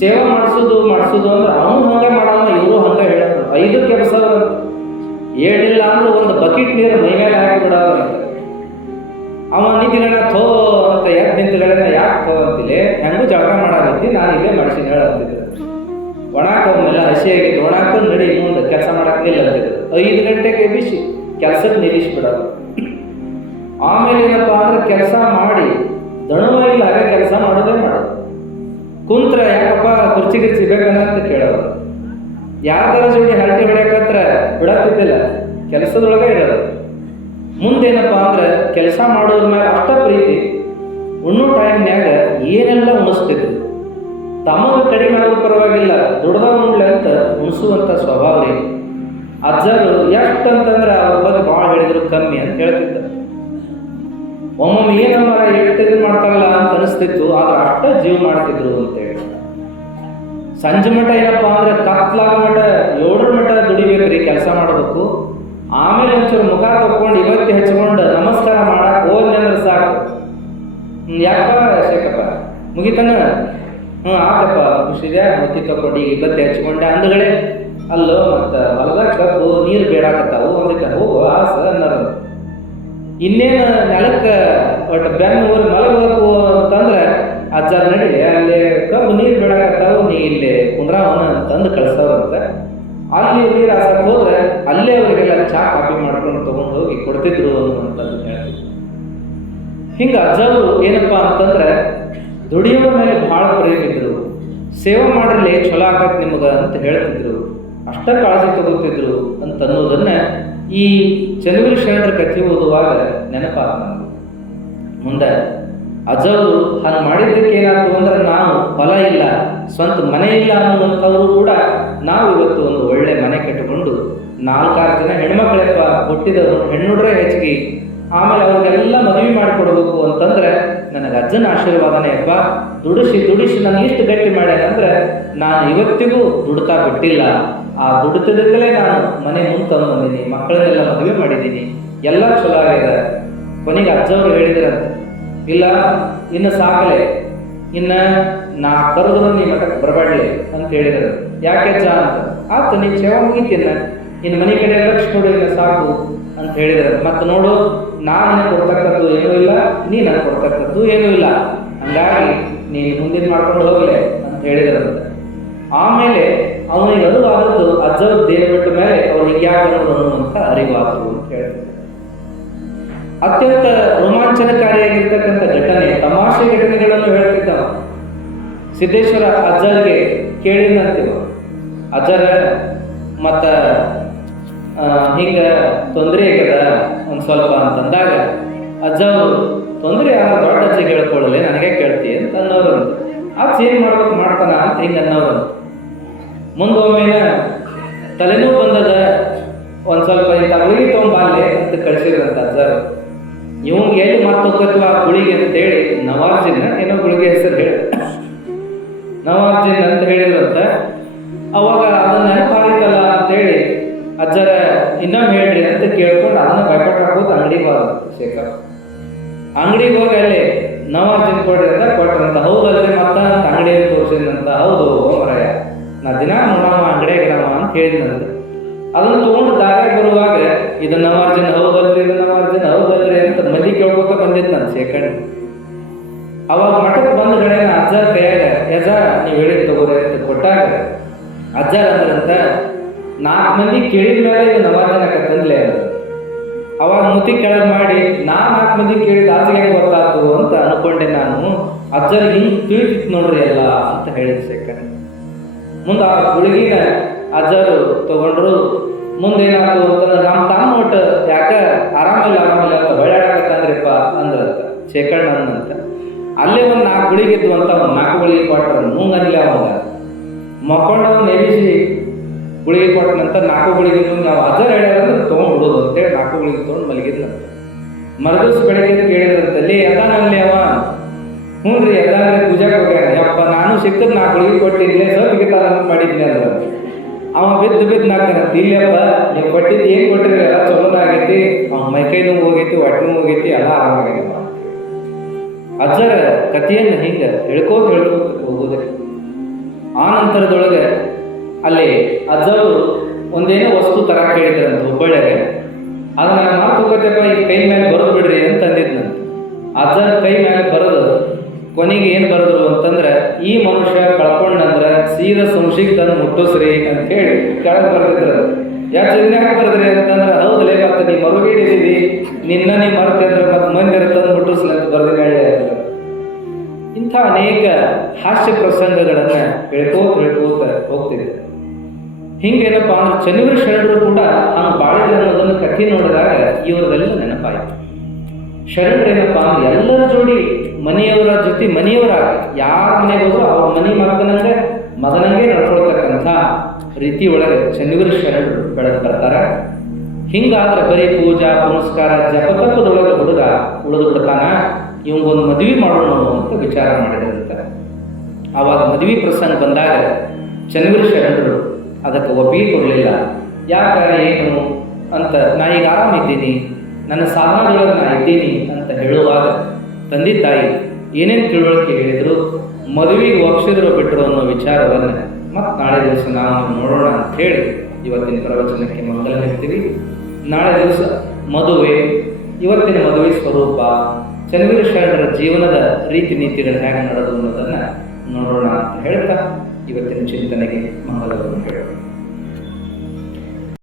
ಸೇವೆ ಮಾಡಿಸೋದು ಅಂದ್ರೆ ಅವನು ಹಂಗೆ ಮಾಡೋಣ, ಇವರು ಹಂಗೆ ಹೇಳೋದು. 5 ಕೆಲಸ ಏನಿಲ್ಲ ಅಂದ್ರೆ ಒಂದು ಬಕೆಟ್ ನೀರು ಮೈ ಮೇಲೆ ಹಾಕಿ ಬಿಡೋದಂತ. ಅವ ನಿಂತಿಗಣ ಥೋ ಅಂತ ಯಾಕೆ ನಿಂತುಗಳನ್ನ ಯಾಕೆ ಥೋ ಅಂತಿಲ್ಲ, ಹೆಂಗೂ ಜಳಕ ಮಾಡಾಕತ್ತಿ, ನಾನು ಇಲ್ಲೇ ಮಾಡಿಸಿನ ಹೇಳಂತಿದ್ದೆ. ಒಣಾಕವನ್ನೆಲ್ಲ ಹಸಿ ಆಗಿದ್ದು ಒಣಾಕೊಂಡು ನಡಿ ಮುಂದೆ ಕೆಲಸ ಮಾಡಕ್ಕಿಲ್ಲ ಅಂತಿದ್ರು. 5 ಗಂಟೆಗೆ ಬಿಸಿ ಕೆಲಸಕ್ಕೆ ನಿಲ್ಲಿಸ್ಬಿಡೋದು. ಆಮೇಲೆ ಏನಪ್ಪ ಅಂದ್ರೆ ಕೆಲಸ ಮಾಡಿ ದಣವಾಗಿಲ್ಲ ಕೆಲಸ ಮಾಡೋದೇ ಮಾಡೋದು. ಕುಂತ್ರ ಯಾಕಪ್ಪ ಕುರ್ಚಿ ಬೇಕಂತ ಕೇಳೋದು. ಯಾರ ಜೋಡಿ ಹರಟೆ ಹೊಡ್ಯಾಕತ್ರ ಬಿಡತ್ತಿದ್ದಿಲ್ಲ, ಕೆಲಸದೊಳಗೆ ಇರೋದು. ಮುಂದೇನಪ್ಪ ಅಂದ್ರೆ ಕೆಲಸ ಮಾಡೋದ್ರ ಮೇಲೆ ಅಷ್ಟ ಪ್ರೀತಿ. ಉಣ್ಣು ಟೈಮ್ನ್ಯಾಗ ಏನೆಲ್ಲ ಉಣಿಸ್ತಿದ್ರು. ತಮಗೆ ಕಡಿಮೆ ಆಗೋದು ಪರವಾಗಿಲ್ಲ, ದುಡ್ದ ಉಣ್ಲೆ ಅಂತ ಉಣಿಸುವಂಥ ಸ್ವಭಾವ ರೀ. ಅಜ್ಜರು ಎಷ್ಟು ಅಂತಂದ್ರೆ ಅವ್ರ ಬಗ್ಗೆ ಭಾಳ ಹೇಳಿದ್ರು ಕಮ್ಮಿ ಅಂತ ಹೇಳ್ತಿದ್ದ. ಒಮ್ಮೊಮ್ಮೆ ಏನಮ್ಮ ಎಷ್ಟು ಇದು ಮಾಡ್ತಾರಲ್ಲ ಅಂತ ಅನಿಸ್ತಿತ್ತು, ಆದ್ರೆ ಅಷ್ಟ ಜೀವ ಮಾಡ್ತಿದ್ರು ಅಂತೇಳಿ. ಸಂಜೆ ಮಠ ಏನಪ್ಪ ಅಂದ್ರೆ ಕತ್ಲಾಗ ಮಠ 7 ಮಠ ದುಡಿಬೇಕ್ರಿ, ಕೆಲಸ ಮಾಡಬೇಕು. ಆಮೇಲೆ ಒಂಚೂರು ಮುಖ ತಕ್ಕೊಂಡು ಇವತ್ತಿ ಹಚ್ಕೊಂಡು ನಮಸ್ಕಾರ ಮಾಡಕ್ ಹೋದ್ನಂದ್ರೆ ಸಾಕು. ಯಾಕಪ್ಪ ಶೇಖಪ್ಪ ಮುಗಿತಾನ, ಆತಪ್ಪ ಖುಷಿದೆ, ಮುತ್ತಿ ತಕೊಂಡು ಈಗ ಇವತ್ತಿ ಹಚ್ಕೊಂಡೆ ಅಂದ್ಗಳೇ ಅಲ್ಲೋ ಮತ್ತು ಹೊಲದಾಗ ಕಬ್ಬು ನೀರು ಬೇಡಾಕತ್ತಾವು, ಒಂದಿಟ್ಟು ಹೋಗು ಆಸ ಅನ್ನೋದು. ಇನ್ನೇನು ನೆಲಕ್ಕೆ ಒಟ್ಟು ಬೆನ್ನು ಊರಿ ಮಲಗಬೇಕು ಅಂತಂದ್ರೆ ಅಜ್ಜ ನಡಿಲೆ ಅಲ್ಲಿ ಕಬ್ಬು ನೀರು ಬೇಡಾಕತ್ತಾವು, ನೀ ಇಲ್ಲಿ ಕುಂದ್ರಾವನ ಅಂತಂದು ಕಳಿಸೋರಂತೆ. ಅಲ್ಲಿ ನೀರು ಹಾಸಕ್ಕೆ ಹೋದ್ರೆ ಅಲ್ಲೇ ಅವರಿಗೆಲ್ಲ ಚಾ ಕಾಫಿ ಮಾಡ್ಕೊಂಡು ತೊಗೊಂಡು ಹೋಗಿ ಕೊಡ್ತಿದ್ರು ಅಂತಂದು ಹೇಳ್ತಿದ್ರು. ಹಿಂಗೆ ಅಜ್ಜರು ಏನಪ್ಪ ಅಂತಂದ್ರೆ ದುಡಿಯೋ ಮೇಲೆ ಭಾಳ ಪ್ರೇಮ ಇದ್ರು. ಸೇವೆ ಮಾಡಿರಲಿ ಚಲೋ ಆಗತ್ತೆ ನಿಮ್ಗೆ ಅಂತ ಹೇಳ್ತಿದ್ರು, ಅಷ್ಟ ಕಾಳಜಿ ತಗೋತಿದ್ರು ಅಂತ ಅನ್ನೋದನ್ನ ಈ ಚನ್ನವೀರ ಶರಣರ ಕಥೆ ಓದುವಾಗ ನೆನಪಾಗ ನನಗೆ. ಮುಂದೆ ಅಜ್ಜವರು ಹಂಗೆ ಮಾಡಿದ್ದಕ್ಕೆ ಏನಾಯ್ತು ಅಂದ್ರೆ ನಾವು ಹೊಲ ಇಲ್ಲ, ಸ್ವಂತ ಮನೆ ಇಲ್ಲ ಅನ್ನುವಂಥವ್ರು ಕೂಡ ನಾವು ಇವತ್ತು ಒಂದು ಒಳ್ಳೆ ಮನೆ ಕಟ್ಟಿಕೊಂಡು 4-6 ಜನ ಹೆಣ್ಮಕ್ಳೆಪ್ಪ ಹುಟ್ಟಿದವರು ಹೆಣ್ಣುಡ್ರೆ ಹೆಚ್ಚಿಗೆ, ಆಮೇಲೆ ಅವ್ರಿಗೆಲ್ಲ ಮದುವೆ ಮಾಡಿಕೊಡ್ಬೇಕು ಅಂತಂದ್ರೆ ನನಗೆ ಅಜ್ಜನ ಆಶೀರ್ವಾದನೇ ಅಪ್ಪ. ದುಡಿಸಿ ನಾನು ಇಷ್ಟು ಗಟ್ಟಿ ಮಾಡ್ಯಾನಂದ್ರೆ ನಾನು ಇವತ್ತಿಗೂ ದುಡ್ತಾ ಬಿಟ್ಟಿಲ್ಲ. ಆ ದುಡಿತದಿಂದಲೇ ನಾನು ಮನೆ ಮುಂತಂದು ಬಂದೀನಿ, ಮಕ್ಕಳನ್ನೆಲ್ಲ ಮದುವೆ ಮಾಡಿದ್ದೀನಿ, ಎಲ್ಲ ಚಲೋ ಆಗಿದೆ. ಕೊನೆಗೆ ಅಜ್ಜವರು ಹೇಳಿದ್ರಂತ, ಇಲ್ಲ ಇನ್ನು ಸಾಕಲೆ, ಇನ್ನು ನಾ ಕರೆದ್ರು ನೀ ಮಠಕ್ಕೆ ಬರಬಾಡ್ಲಿ ಅಂತ ಹೇಳಿದ್ರು. ಯಾಕೆ ಅಜ್ಜ ಅಂತ. ಆಯ್ತು ನೀನು ಸೇವೆ ಮುಗಿತೀನ, ಇನ್ನು ಮನೆ ಕಡೆ ಲಕ್ಷ ಕೊಡು, ಇನ್ನು ಸಾಕು ಅಂತ ಹೇಳಿದ್ರೆ. ಮತ್ತು ನೋಡು ನಾನು ಕೊಡ್ತಕ್ಕದ್ದು ಏನೂ ಇಲ್ಲ, ನೀ ನನಗೆ ಕೊಡ್ತಕ್ಕದ್ದು ಏನೂ ಇಲ್ಲ, ಹಂಗಾಗಿ ನೀನು ಮುಂದಿನ ಮಾಡ್ಕೊಂಡು ಹೋಗಲೆ ಅಂತ ಹೇಳಿದ್ರಂತೆ. ಆಮೇಲೆ ಅವನಿಗೆ ಅರಿವಾದದ್ದು ಅಜ್ಜವ್ರು ದೇಹ ಬಿಟ್ಟ ಮೇಲೆ ಅವ್ರಿಗೆ ಯಾಕೆ ಅನ್ನುವಂಥ ಅರಿವಾತು ಅಂತ ಹೇಳ್ತಾರೆ. ಅತ್ಯಂತ ರೋಮಾಂಚನಕಾರಿಯಾಗಿರ್ತಕ್ಕಂಥ ಘಟನೆ, ತಮಾಷೆ ಘಟನೆಗಳನ್ನು ಹೇಳ್ತಿದ್ದಾವ. ಸಿದ್ದೇಶ್ವರ ಅಜ್ಜರಿಗೆ ಕೇಳಿದಂತೀವ, ಅಜ್ಜರ ಮತ್ತ ಹಿಂಗ ತೊಂದರೆ ಆಗ್ಯದ ಒಂದು ಸ್ವಲ್ಪ ಅಂತಂದಾಗ ಅಜ್ಜವರು ತೊಂದರೆ ದೊಡ್ಡ ಅಜ್ಜಿಗೆ ಹೇಳ್ಕೊಳ್ಳಲಿ, ನನಗೆ ಕೇಳ್ತಿ ಅಂತ ಅನ್ನೋರಂತ. ಅಜ್ಜ ಏನು ಮಾಡ್ಬೇಕು ಮಾಡ್ತಾನ ಅಂತ ಹಿಂಗೆ ಅನ್ನೋರಂತ. ಮುಂದೊಮ್ಮೆನ ತಲೆನೋವು ಬಂದದ, ಒಂದು ಸ್ವಲ್ಪ ಇಂಥ ಗುಳಿಗೆ ತೊಗೊಂಬಾಲೆ ಅಂತ ಕಳಿಸಿದ್ರಂತ ಅಜ್ಜರು. ಇವಂಗೆ ಎಲ್ಲಿ ಮತ್ತೊಕ್ಕತ್ವ ಆ ಗುಳಿಗೆ ಅಂತೇಳಿ ನವಾರ್ಜಿನ ಏನೋ ಗುಳಿಗೆ ಹೆಸರು ಹೇಳಿ ನವಾರ್ಜಿನ್ ಅಂತ ಹೇಳಿದ್ರಂತ. ಅವಾಗ ಅದನ್ನ ನೆನಪಾಗಿತ್ತಲ್ಲ ಅಂತೇಳಿ ಅಜ್ಜರ ಇನ್ನೊಮ್ಮೆ ಹೇಳ್ರಿ ಅಂತ ಕೇಳ್ಕೊಂಡು ಅದನ್ನ ಭಯಪಟ್ಟು ಹಾಕೋದು ಅಂಗಡಿಗೆ ಹೋದಂತ ಶೇಖರ್. ಅಂಗಡಿಗೆ ಹೋಗಿ ಅಲ್ಲಿ ನವಾರ್ಜಿನ್ ಕೊಡ್ರಿ ಅಂತ ಕೊಟ್ರಂತ. ಹೌದಲ್ರಿ ಮತ್ತ ಅಂಗಡಿಯಲ್ಲಿ ತೋರಿಸಿದಂತ. ಹೌದು ಮರಯ, ನಾ ದಿನ ನೋಡವ ಅಂಗಡಿಯಾಗಿರವ ಅಂತ ಹೇಳಿದಂತ. ಅದನ್ನ ತಗೊಂಡು ದಾರ್ಯಾಗ ಬರುವಾಗ ಇದನ್ನ ನವಾರ್ಜಿನ್ ಹೌದಲ್ರಿ, ಇದನ್ನ ನವಾರ್ಜಿನ್ ಹೌದಲ್ರಿ ಅಂತ ಮಂದಿ ಕೇಳ್ಕೊತ ಬಂದಿತ್ತು ನಾನು ಶೇಖರ್. ಅವಾಗ ಮಠಕ್ಕೆ ಬಂದ ಕಡೆನ ಅಜ್ಜರ ಕೈಯಾಗ ಯಜ ನೀವು ಹೇಳಿದ್ ತಗೋರಿ ಅಂತ ಕೊಟ್ಟಾಗ ಅಜ್ಜರ ಅಂದ್ರಂತ, 4 ಮಂದಿ ಕೇಳಿದ ಮೇಲೆ ಇದು ನವಾರ್ಜನಕತ್ತಂದ್ಲೆ ಅದು. ಅವಾಗ ಮುತಿ ಕೆಳಗೆ ಮಾಡಿ 4 ಮಂದಿ ಕೇಳಿದ ಆಚೆಗೆ ಹೆಂಗೆ ಗೊತ್ತಾಯ್ತು ಅಂತ ಅನ್ಕೊಂಡೆ ನಾನು. ಅಜ್ಜರಿಗೆ ಹಿಂಗೆ ತಿಳಿತಿತ್ತು ನೋಡ್ರಿ ಎಲ್ಲ ಅಂತ ಹೇಳಿದ ಶೇಖರ್. ಮುಂದೆ ಆ ಗುಳಿಗಿನ ಅಜ್ಜರು ತಗೊಂಡ್ರು. ಮುಂದೇನಾಯ್ತು ಅಂತಂದ್ರೆ ನಮ್ಮ ತಮ್ಮ ಒಟ್ಟು ಯಾಕೆ ಆರಾಮಿಲ್ಲ ಅಂತ ಹೊಳ್ಳಾಡಕತ್ತಂದ್ರಿಪ್ಪ ಅಂದ್ರಂತ ಶೇಖಣ್ಣ ಅಂದಂತ. ಅಲ್ಲೇ ಒಂದು 4 ಗುಳಿಗೆ ಇದ್ವು ಅಂತ, ಒಂದು 4 ಗುಳಿಗೆ ಕೊಟ್ರ ಮುಂಗನ್ಲಿ ಅವಾಗ ಮಕ್ಕೊಂಡವ್ ನೆನೆಸಿ ಗುಳಿಗೆ ಕೊಟ್ಟನಂತ 4 ಗುಳಿಗೆ ನಾವು ಅಜ್ಜರ್ ಹೇಳ್ಯಾರಂದ್ರೆ ತೊಗೊಂಡ್ಬಿಡೋದು ಅಂತೇಳಿ 4 ಗುಳಿಗೆ ತೊಗೊಂಡು ಮಲಗಿದ್ನಂತ. ಮರದಿವ್ಸ ಬೆಳಗ್ಗೆ ಕೇಳಿದ್ರಂತಲ್ಲಿ ಅದಾನಲ್ಲಿ ಅವ, ಹ್ಞೂ ರೀ ಅದಾದ್ರೆ ಪೂಜಾಗೆ ಹೋಗ್ಯಾರ. ಯಪ್ಪ ನಾನು ಸಿಕ್ಕದ್ 4 ಗುಳಿಗೆ ಕೊಟ್ಟಿದ್ಲೆ ಸತ್ತಿಗಿತಾರ ಅಂತ ಮಾಡಿದ್ನಿ ಅಂದ್ರೆ ಅವ ಬಿದ್ದು ನಾಲ್ಕಂತ. ಇಲ್ಲಪ್ಪ ನೀವು ಕೊಟ್ಟಿದ್ದು ಏನು ಕೊಟ್ಟಿರಿ ಎಲ್ಲ ಚಲೋನ ಆಗೈತಿ, ಅವ್ನ ಮೈಕೈ ನೋವು ಹೋಗೈತಿ, ಹೊಟ್ಟೆ ನೋವು ಹೋಗೈತಿ, ಎಲ್ಲ ಆರಾಮಾಗೈತಪ್ಪ. ಅಜ್ಜರ ಕಥೆಯನ್ನು ಹಿಂಗೆ ಹೇಳ್ಕೋತ ಹೋಗೋದೆ. ಆ ನಂತರದೊಳಗೆ ಅಲ್ಲಿ ಅಜ್ಜರು ಒಂದೇನೋ ವಸ್ತು ತರ ಕೇಳಿದ್ರಂತ ಹುಬ್ಬಳ್ಳಿಯಾಗೆ. ಅದನ್ನ ನಾನು ಮಾತುಕತೆಪ್ಪ ಈ ಕೈ ಮೇಲೆ ಬರೆದು ಬಿಡ್ರಿ ಅಂತ ಅಂದಿದ್ನಂತ. ಅಜ್ಜರ ಕೈ ಮೇಲೆ ಬರೆದು ಕೊನೆಗೆ ಏನು ಬರೆದ್ರು ಅಂತಂದ್ರೆ, ಈ ಮನುಷ್ಯ ಕಳ್ಕೊಂಡಂದ್ರೆ ಸೀದಾ ಸಂಶಿಗ್ತನ ಮುಟ್ಟಿಸ್ರಿ ಅಂತ ಹೇಳಿ ಕೆಳಗೆ ಬರೆದಿದ್ರು. ಯಾಕೆ ಯಾಕೆ ಬರೆದ್ರಿ ಅಂತಂದ್ರೆ, ಹೌದಲೇ ಮತ್ತೆ ನೀವು ಮರುಗಿಡಿದೀವಿ, ನಿನ್ನ ನೀವು ಮರೆತೆ ಅಂದ್ರೆ ಮತ್ತೆ ಮಂದಿ ತಂದು ಮುಟ್ಟಿಸ್ಲಿ ಅಂತ ಬರೆದಿನ ಹೇಳಿ. ಇಂಥ ಅನೇಕ ಹಾಸ್ಯ ಪ್ರಸಂಗಗಳನ್ನ ಹೇಳ್ಕೋತ ಹೋಗ್ತಿದ್ದೆ. ಹಿಂಗೇನಪ್ಪ ಅಂದ್ರೆ ಚನ್ನವೀರ ಶರಣರು ಕೂಡ ನಾವು ಬಾಳಿದ ಅನ್ನೋದನ್ನು ಕಥೆ ನೋಡಿದಾಗ ಇವರದೆಲ್ಲ ನೆನಪಾಯಿತು. ಶರಣರೇನಪ್ಪ ಅಂದ್ರೆ ಎಲ್ಲರ ಜೋಡಿ ಮನೆಯವರ ಜೊತೆ ಮನೆಯವರಾಗಿ ಯಾರ ಮನೆಗೆ ಹೋದ್ರು ಅವ್ರ ಮನೆ ಮಗನಂಗೆ ನಡ್ಕೊಳ್ತಕ್ಕಂಥ ರೀತಿ ಒಳಗೆ ಚನ್ನವೀರ ಶರಣರು ಬೆಳೆದು ಬರ್ತಾರೆ. ಹಿಂಗಾದ್ರೆ ಬರೀ ಪೂಜಾ ಪುನಸ್ಕಾರ ಜಪತಪದೊಳಗೆ ಹುಡುಗ ಉಳಿದು ಬಿಡ್ತಾನ, ಇವಂಗೊಂದು ಮದುವೆ ಮಾಡೋಣ ಅಂತ ವಿಚಾರ ಮಾಡಿದಂತ. ಆವಾಗ ಮದುವೆ ಪ್ರಸಂಗ ಬಂದಾಗ ಚನ್ನವೀರ ಶರಣರು ಅದಕ್ಕೆ ಒಪ್ಪಿಗೆ ಕೊಡಲಿಲ್ಲ. ಯಾಕೆ ಏನು ಅಂತ, ನಾ ಈಗ ಆರಾಮಿದ್ದೀನಿ, ನನ್ನ ಸಾಧನದೊಳಗೆ ನಾ ಇದ್ದೀನಿ ಅಂತ ಹೇಳುವಾಗ ತಂದೆ ತಾಯಿ ಏನೇನು ತಿಳುವಳಿಕೆ ಹೇಳಿದ್ರು, ಮದುವೆಗೆ ಒಪ್ಸಿದ್ರು ಬಿಟ್ಟರು ಅನ್ನೋ ವಿಚಾರವನ್ನು ಮತ್ತು ನಾಳೆ ದಿವಸ ನಾವು ನೋಡೋಣ ಅಂತ ಹೇಳಿ ಇವತ್ತಿನ ಪ್ರವಚನಕ್ಕೆ ಮೊದಲು ಹೇಳ್ತೀವಿ. ನಾಳೆ ದಿವಸ ಮದುವೆ, ಇವತ್ತಿನ ಮದುವೆ ಸ್ವರೂಪ, ಚನ್ನವೀರ ಶರಣರ ಜೀವನದ ರೀತಿ ನೀತಿಗಳು ಹೇಗೆ ನಡೆದು ಅನ್ನೋದನ್ನು ನೋಡೋಣ ಅಂತ ಹೇಳ್ತಾ ಇವತ್ತಿನ ಚಿಂತನೆಗೆ ಮಂಗಲವನ್ನು ಹೇಳೋಣ.